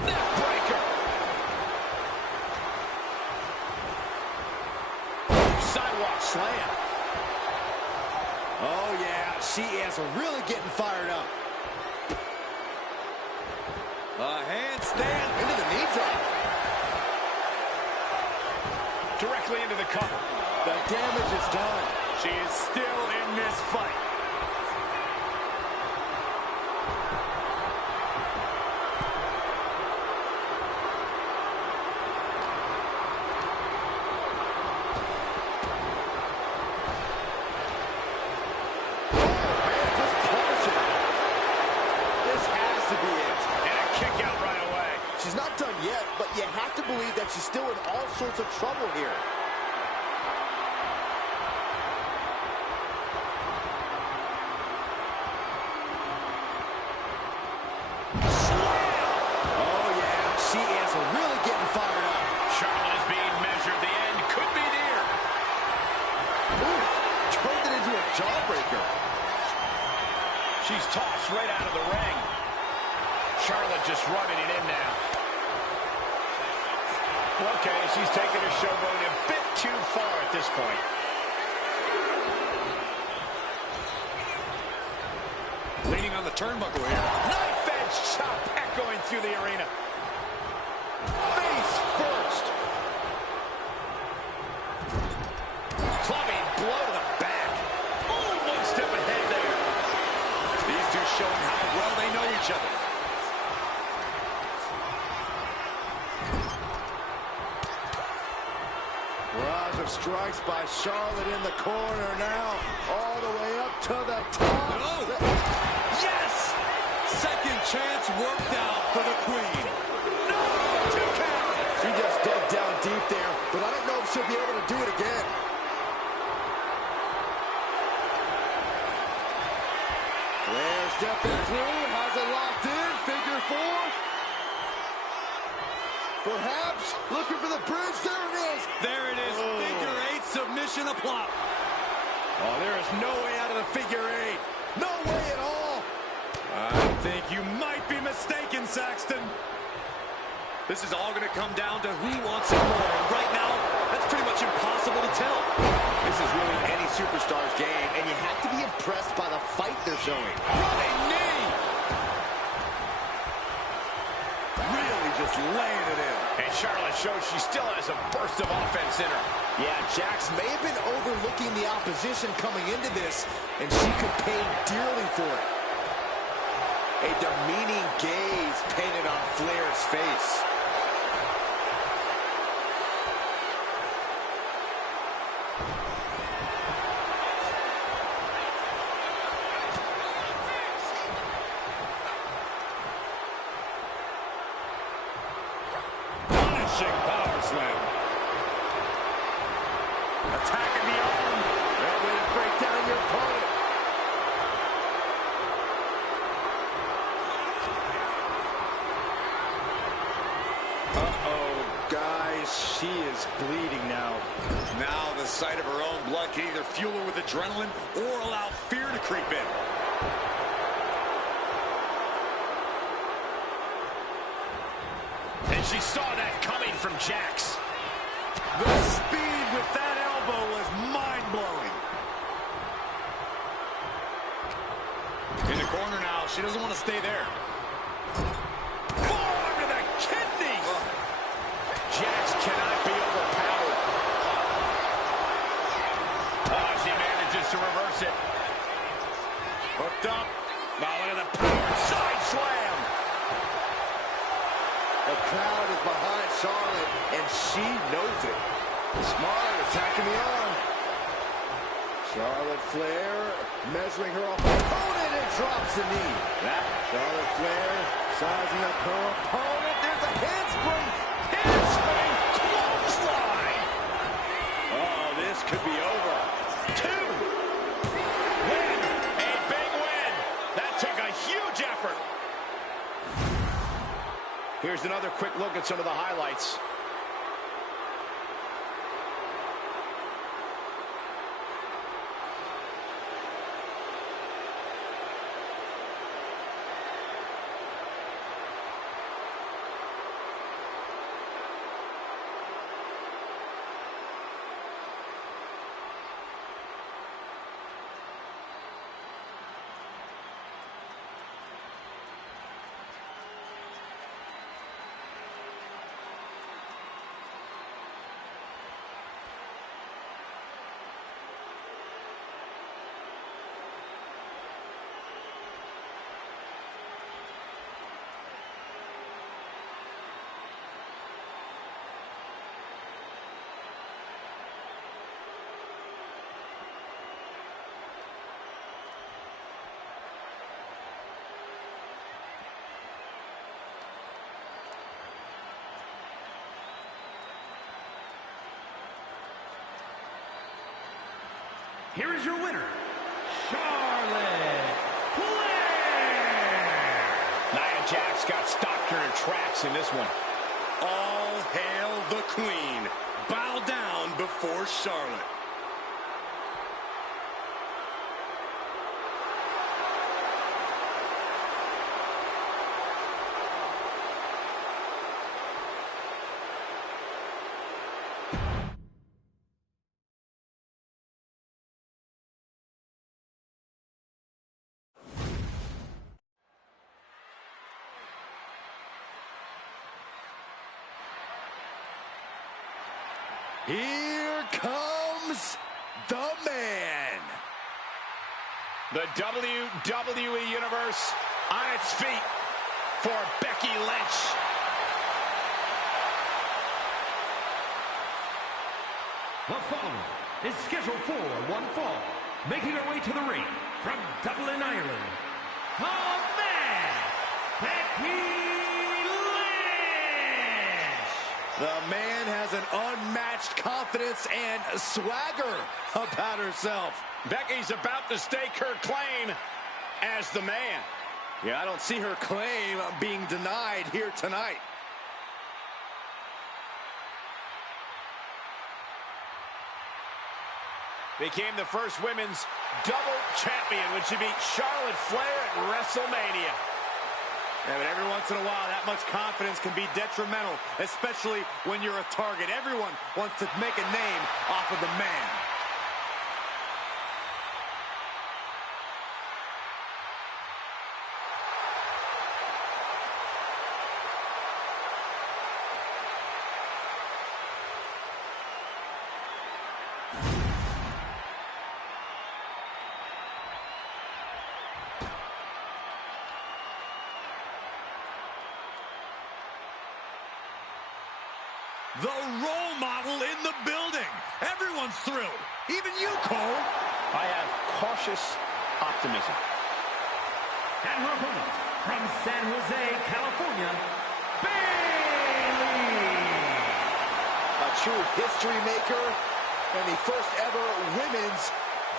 Neck breaker. Sidewalk slam. Oh, yeah. She is really getting fired up. A handstand Into the knee drop. Directly into the cover. The damage is done. She is still in this fight. She's not done yet, but you have to believe that she's still in all sorts of trouble here. Oh, yeah, she is really getting fired up. Charlotte is being measured. The end could be near. Ooh, turned it into a jawbreaker. She's tossed right out of the ring. Charlotte just rubbing it in now. Okay, she's taking her showboat a bit too far at this point. leaning on the turnbuckle here. Knife edge chop echoing through the arena. Face first. Clubbing blow to the back. Ooh, one step ahead there. These two showing how well they know each other. Barrage of strikes by Charlotte in the corner now. All the way up to the top. Oh! Yes! Second chance worked out for the Queen. No! 2 count. She just dug down deep there, but I don't know if she'll be able to do it again. Flair stepping through, has it locked in, figure 4. Perhaps looking for the bridge. There it is. There it is. Oh. Figure 8 submission applied. Oh, there is no way out of the figure eight. No way at all. I think you might be mistaken, Saxton. This is all going to come down to who wants it more. Right now, that's pretty much impossible to tell. This is really any superstar's game, and you have to be impressed by the fight they're showing. Running knee. Really just laying it in. And Charlotte shows she still has a burst of offense in her. Yeah, Jax may have been overlooking the opposition coming into this, and she could pay dearly for it. A demeaning gaze painted on Flair's face. Power slam. Attacking the arm. That way to break down your opponent. Uh-oh, guys, she is bleeding now. Now the sight of her own blood can either fuel her with adrenaline or allow fear to creep in. And she saw that coming from Jax. The speed with that elbow was mind-blowing. In the corner now, she doesn't want to stay there. Forearm to the kidneys. Jax cannot be overpowered. Oh, she manages to reverse it. Hooked up. Now look at the power side slam. The crowd is behind Charlotte, and she knows it. Smart, attacking the arm. Charlotte Flair measuring her opponent and drops the knee. Charlotte Flair sizing up her opponent. There's a handspring. Handspring clothesline. Oh, this could be over. 2. Win. A big win. That took a huge effort. Here's another quick look at some of the highlights. Here is your winner, Charlotte Flair. Nia Jax got stopped in her tracks in this one. All hail the queen. Bow down before Charlotte. Here comes the man. The WWE Universe on its feet for Becky Lynch. The following is scheduled for one fall, making her way to the ring from Dublin, Ireland, the man, Becky Lynch. The man has an unmatched confidence and swagger about herself. Becky's about to stake her claim as the man. Yeah, I don't see her claim being denied here tonight. became the first women's double champion when she beat Charlotte Flair at WrestleMania. Yeah, but every once in a while, that much confidence can be detrimental, especially when you're a target. Everyone wants to make a name off of the man. The role model in the building. Everyone's thrilled. Even you, Cole. I have cautious optimism. And her opponent from San Jose, California, Bayley. A true history maker and the first ever women's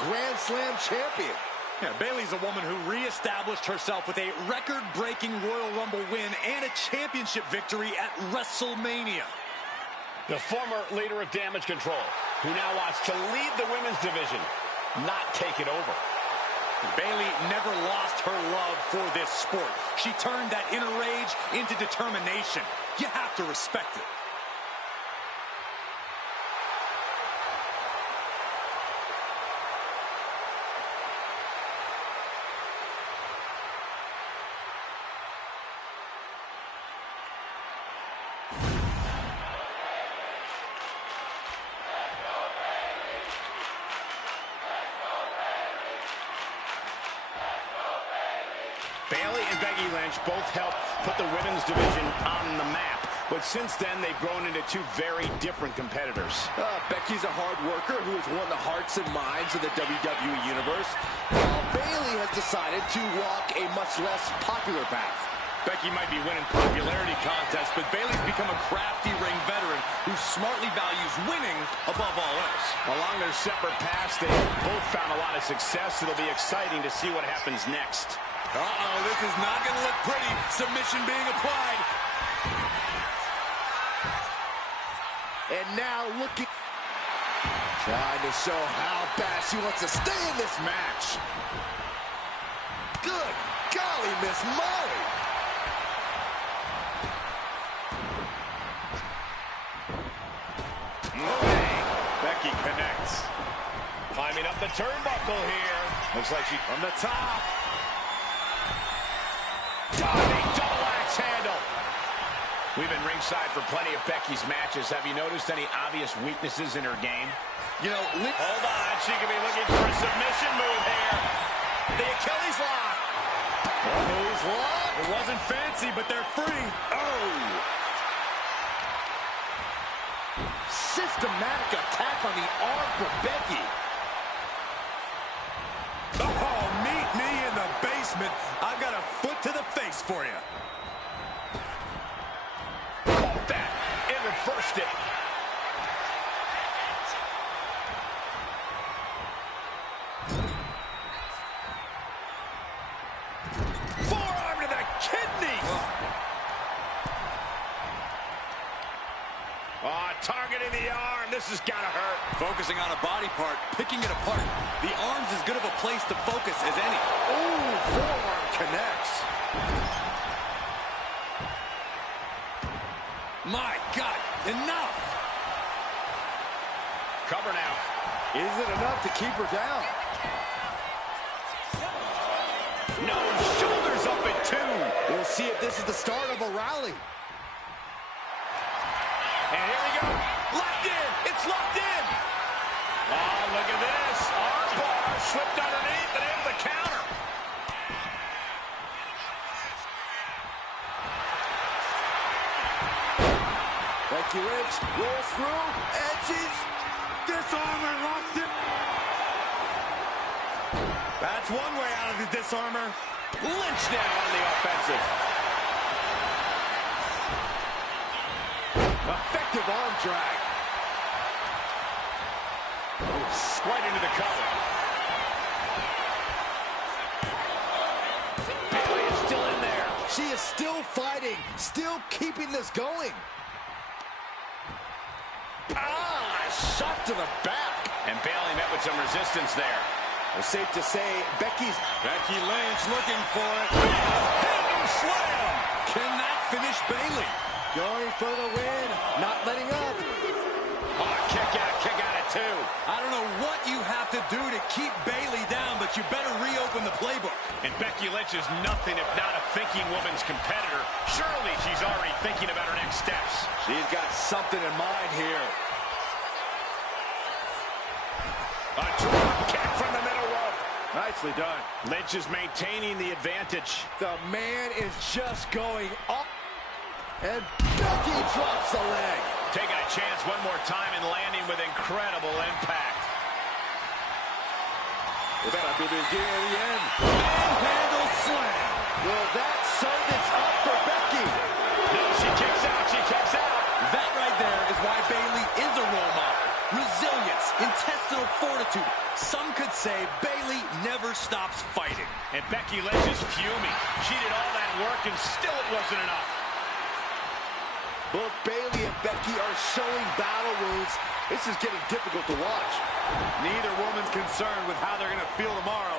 Grand Slam champion. Yeah, Bayley's a woman who reestablished herself with a record-breaking Royal Rumble win and a championship victory at WrestleMania. The former leader of Damage Control, who now wants to lead the women's division, not take it over. Bayley never lost her love for this sport. She turned that inner rage into determination. You have to respect it. Bayley and Becky Lynch both helped put the women's division on the map. But since then, they've grown into two very different competitors. Becky's a hard worker who has won the hearts and minds of the WWE Universe, while Bayley has decided to walk a much less popular path. Becky might be winning popularity contests, but Bayley's become a crafty ring veteran who smartly values winning above all else. Along their separate paths, they both found a lot of success. It'll be exciting to see what happens next. Uh-oh, this is not going to look pretty. Submission being applied. And now looking, trying to show how bad she wants to stay in this match. Good golly, Miss Molly. Becky connects. Climbing up the turnbuckle here. Looks like she from the top. Diving double axe handle. We've been ringside for plenty of Becky's matches. Have you noticed any obvious weaknesses in her game? You know, hold on. She could be looking for a submission move here. The Achilles lock. Who's locked? It wasn't fancy, but they're free. Oh. Systematic attack on the arm for Becky. Oh, meet me in the basement. I've got a foot to the face for you. Caught that and reversed it. Forearm to the kidneys. Targeting the arm. This has got to hurt. Focusing on a body part, picking it apart. The arm's as good of a place to focus as any. Ooh, forearm connects. My God, enough! Cover now. Is it enough to keep her down? No, shoulders up at 2. We'll see if this is the start of a rally. And here we go. Locked in. It's locked in. Oh, look at this. Arm bar slipped underneath and able to counter. Becky Lynch rolls through, and she's Disarmer locked it. That's one way out of the disarmer. Lynch now on the offensive. effective arm drag. Right into the cover. Bayley is still in there. She is still fighting, still keeping this going. Ah, shot to the back. And Bayley met with some resistance there. Well, safe to say, Becky Lynch looking for it. Handle slam! Can that finish Bayley? going for the win, not letting up. Oh, kick out at 2. I don't know what you have to do to keep Bayley down, but you better reopen the playbook. And Becky Lynch is nothing if not a thinking woman's competitor. Surely she's already thinking about her next steps. She's got something in mind here. A drop kick from the middle rope. Nicely done. Lynch is maintaining the advantage. The man is just going up. And Becky drops the leg. Taking a chance one more time and landing with incredible impact. It's gotta be the beginning of the end. Manhandle slam. Will that serve this up for Becky? No, she kicks out. She kicks out. That right there is why Bayley is a role model. Resilience, intestinal fortitude. Some could say Bayley never stops fighting. And Becky Lynch is fuming. She did all that work and still it wasn't enough. Both Bayley and Becky are showing battle wounds. This is getting difficult to watch. Neither woman's concerned with how they're going to feel tomorrow.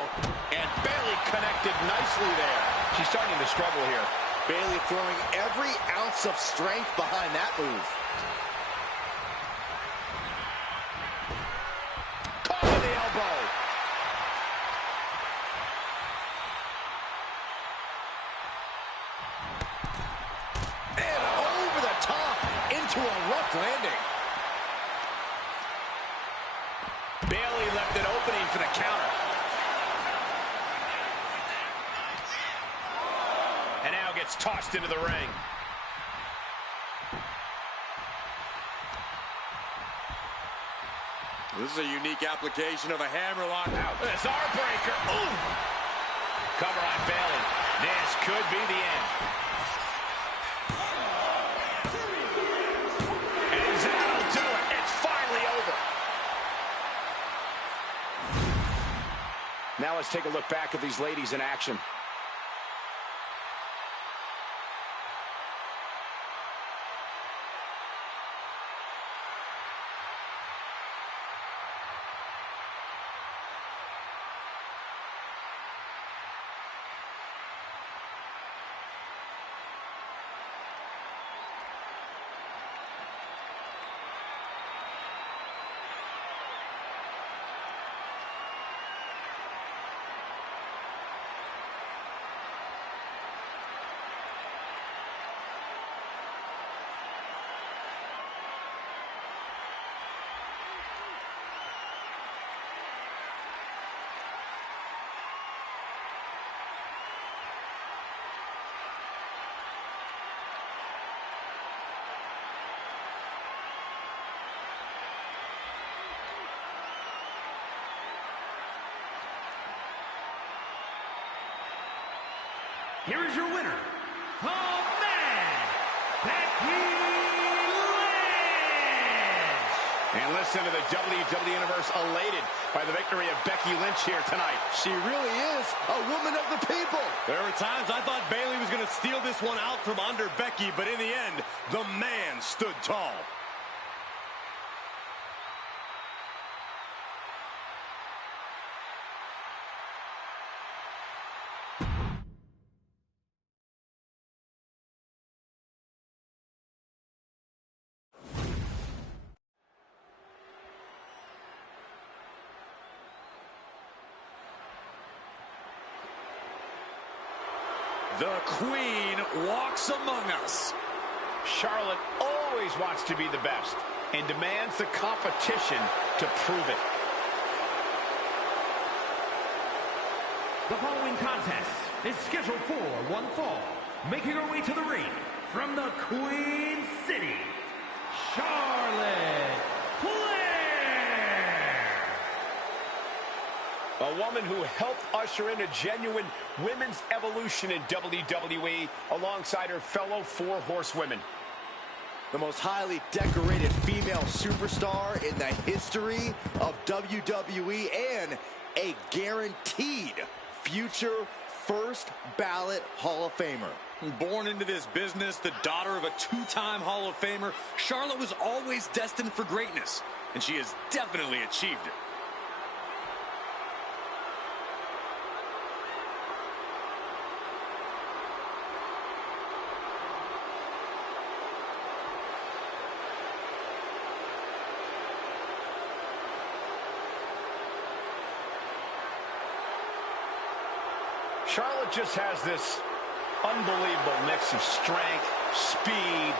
And Bayley connected nicely there. She's starting to struggle here. Bayley throwing every ounce of strength behind that move. Caught with the elbow. And over the top into a rough landing. Bayley left an opening for the counter. And now gets tossed into the ring. This is a unique application of a hammerlock. This arm breaker. Ooh. Cover on Bayley. This could be the end. And that'll do it. It's finally over. Now let's take a look back at these ladies in action. Here is your winner, the man, Becky Lynch. And listen to the WWE Universe elated by the victory of Becky Lynch here tonight. She really is a woman of the people. There were times I thought Bayley was going to steal this one out from under Becky, but in the end, the man stood tall. The Queen walks among us. Charlotte always wants to be the best and demands the competition to prove it. The following contest is scheduled for one fall. Making her way to the ring from the Queen City, Charlotte Flair. A woman who helped usher in a genuine women's evolution in WWE alongside her fellow 4 horsewomen. The most highly decorated female superstar in the history of WWE and a guaranteed future first ballot Hall of Famer. Born into this business, the daughter of a 2-time Hall of Famer, Charlotte was always destined for greatness, and she has definitely achieved it. Charlotte just has this unbelievable mix of strength, speed,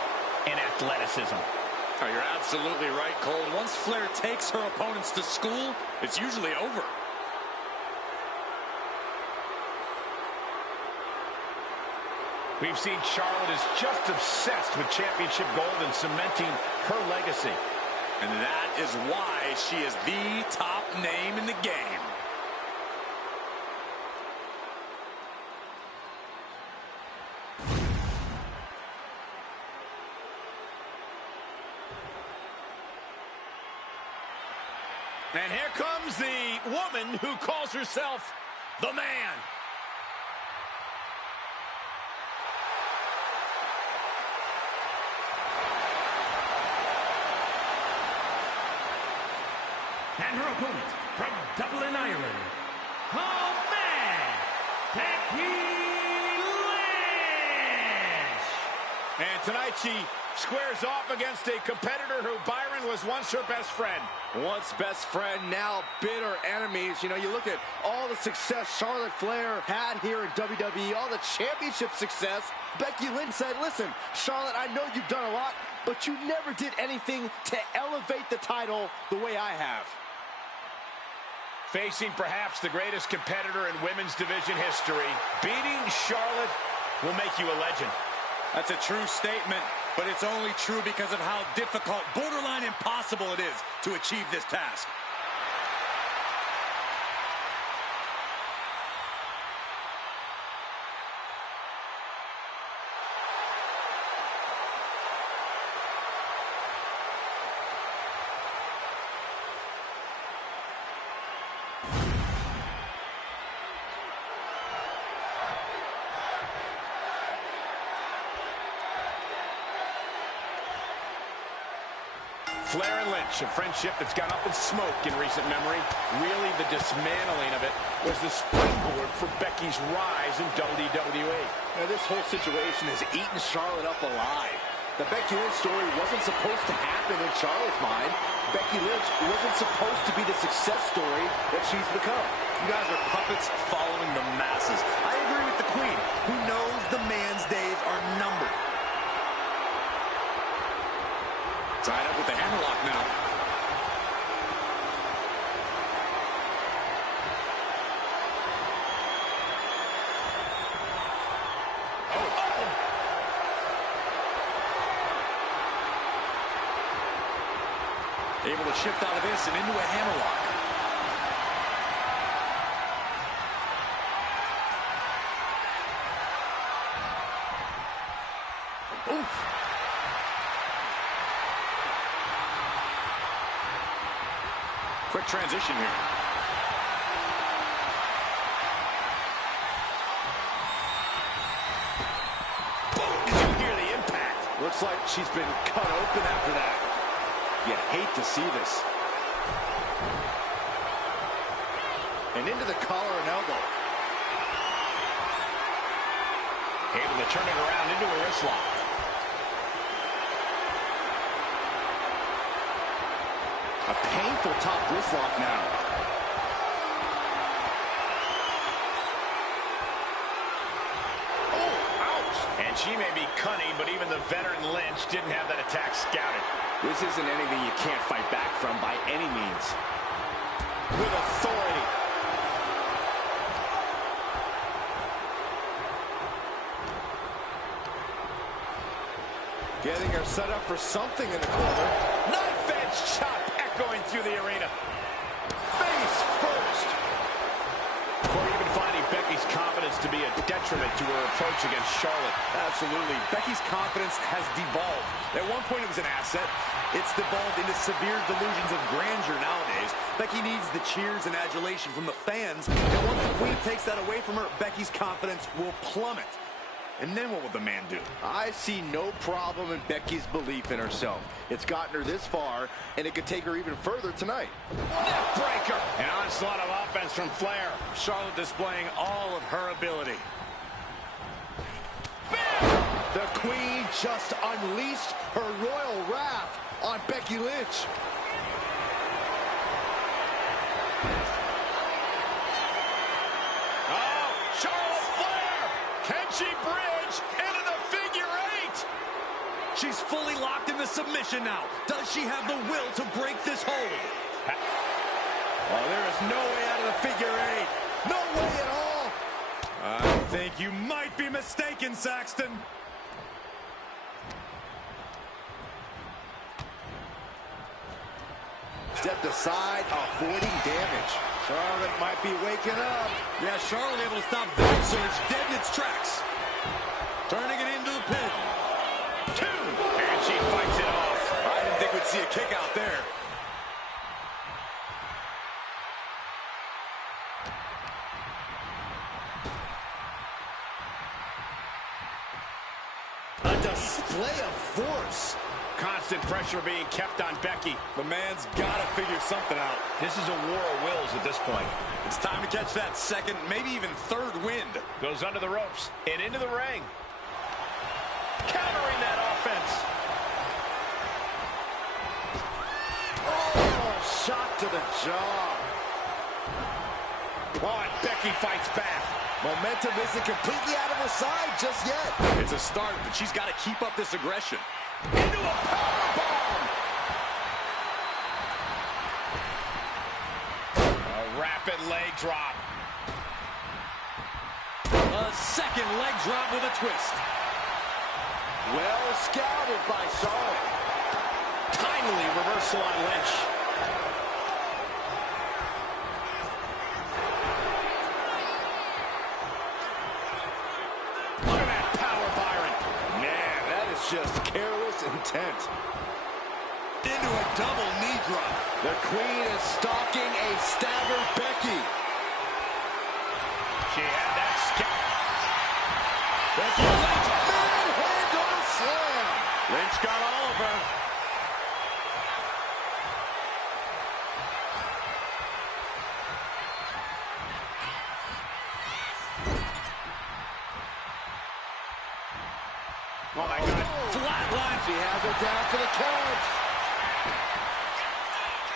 and athleticism. Oh, you're absolutely right, Cole. Once Flair takes her opponents to school, it's usually over. We've seen Charlotte is just obsessed with championship gold and cementing her legacy. And that is why she is the top name in the game. And here comes the woman who calls herself the Man. And her opponent from Dublin, Ireland, the Man, Becky Lynch. And tonight she squares off against a competitor who Byron was once her best friend. Once best friend, now bitter enemies. You know, you look at all the success Charlotte Flair had here in WWE, all the championship success. Becky Lynch said, listen, Charlotte, I know you've done a lot, but you never did anything to elevate the title the way I have. Facing perhaps the greatest competitor in women's division history, beating Charlotte will make you a legend. That's a true statement, but it's only true because of how difficult, borderline impossible it is to achieve this task. Flair and Lynch, a friendship that's gone up in smoke in recent memory. Really, the dismantling of it was the springboard for Becky's rise in WWE. Now, this whole situation has eaten Charlotte up alive. The Becky Lynch story wasn't supposed to happen in Charlotte's mind. Becky Lynch wasn't supposed to be the success story that she's become. You guys are puppets following the masses. I agree with the Queen, who knows the man's days are numbered. Tied up with the hammerlock now. Able to shift out of this and into a hammerlock. Oof. Quick transition here. Boom! Did you hear the impact? Looks like she's been cut open after that. You hate to see this. And into the collar and elbow. Able to turn it around into a wrist lock. A painful top wrist lock now. Oh, ouch! And she may be cunning, but even the veteran Lynch didn't have that attack scouted. This isn't anything you can't fight back from by any means. With authority. Getting her set up for something in the corner. Knife edge chop echoing through the arena. Face first. Or even finding Becky's confidence to be a detriment to her approach against Charlotte. Absolutely. Becky's confidence has devolved. At one point it was an asset. It's devolved into severe delusions of grandeur nowadays. Becky needs the cheers and adulation from the fans. And once the Queen takes that away from her, Becky's confidence will plummet. And then what will the Man do? I see no problem in Becky's belief in herself. It's gotten her this far, and it could take her even further tonight. Neck breaker. An onslaught of offense from Flair. Charlotte displaying all of her ability. The Queen just unleashed her royal wrath on Becky Lynch. Oh, Charlotte She's fully locked in the submission now. Does she have the will to break this hold? Oh, there is no way out of the figure eight. No way at all. I think you might be mistaken, Saxton. Stepped aside, avoiding damage. Charlotte might be waking up. Yeah, Charlotte able to stop that surge dead in its tracks. Turning it into the pin. 2. And she fights it off. I didn't think we'd see a kick out there. A display of force. Constant pressure being kept on Becky. The man's got to figure something out. This is a war of wills at this point. It's time to catch that second, maybe even third wind. Goes under the ropes and into the ring. Countering that offense. Oh, shot to the jaw. Oh, and Becky fights back. Momentum isn't completely out of her side just yet. It's a start, but she's got to keep up this aggression. Into a powerbomb. A rapid leg drop. A second leg drop with a twist. Well scouted by Charlotte. Timely reversal on Lynch. Look at that power, Byron. Man, that is just careless intent. Into a double knee drop. The Queen is stalking a staggered Becky. She had that scalp. Becky Lynch, manhandle slam. Lynch got all of her. Oh my God. Flatline. She has her down for the count.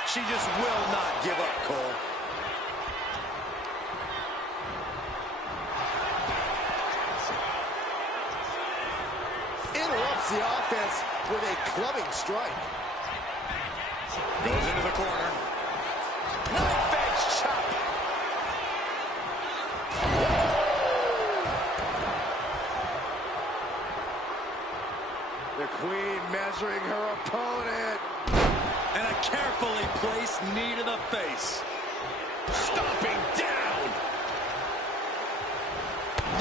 She just will not give up, Cole. Interrupts the offense with a clubbing strike. Goes into the corner. Knife edge chop. The Queen measuring her opponent. And a carefully placed knee to the face. Stomping down.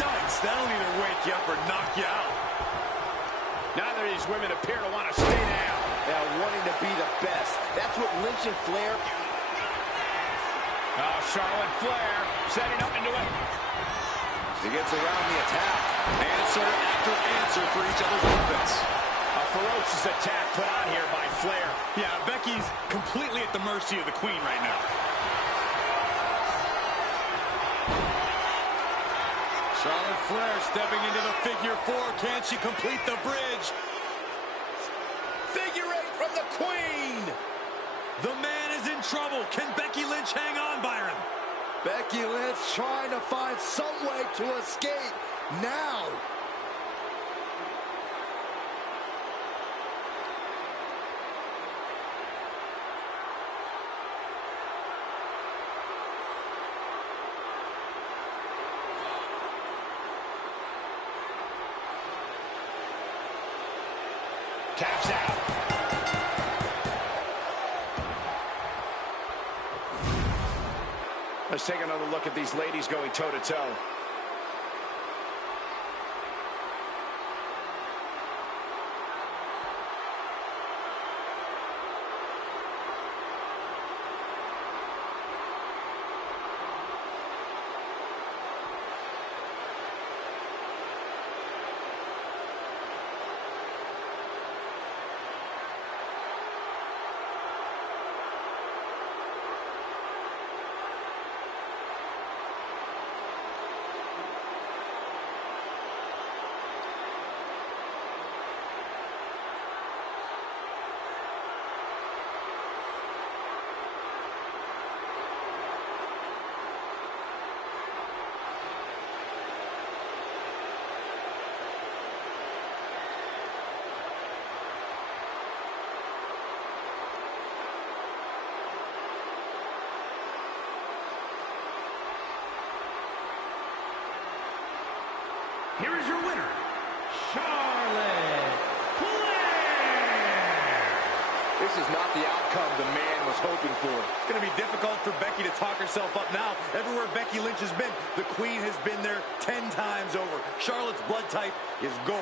Yikes, that'll either wake you up or knock you out. Neither of these women appear to want to stay down. Yeah, wanting to be the best. That's what Lynch and Flair. Oh, Charlotte Flair setting up into it. She gets around the attack. Answer after answer for each other's offense. A ferocious attack put on here by Flair. Yeah, Becky's completely at the mercy of the Queen right now. Charlotte Flair stepping into the figure 4. Can she complete the bridge? Figure 8 from the Queen. The man is in trouble. Can Becky Lynch hang on, Byron? Becky Lynch trying to find some way to escape now. Taps out. Let's take another look at these ladies going toe-to-toe. here is your winner, Charlotte Flair. This is not the outcome the man was hoping for. It's going to be difficult for Becky to talk herself up now. Everywhere Becky Lynch has been, the Queen has been there 10 times over. Charlotte's blood type is gold.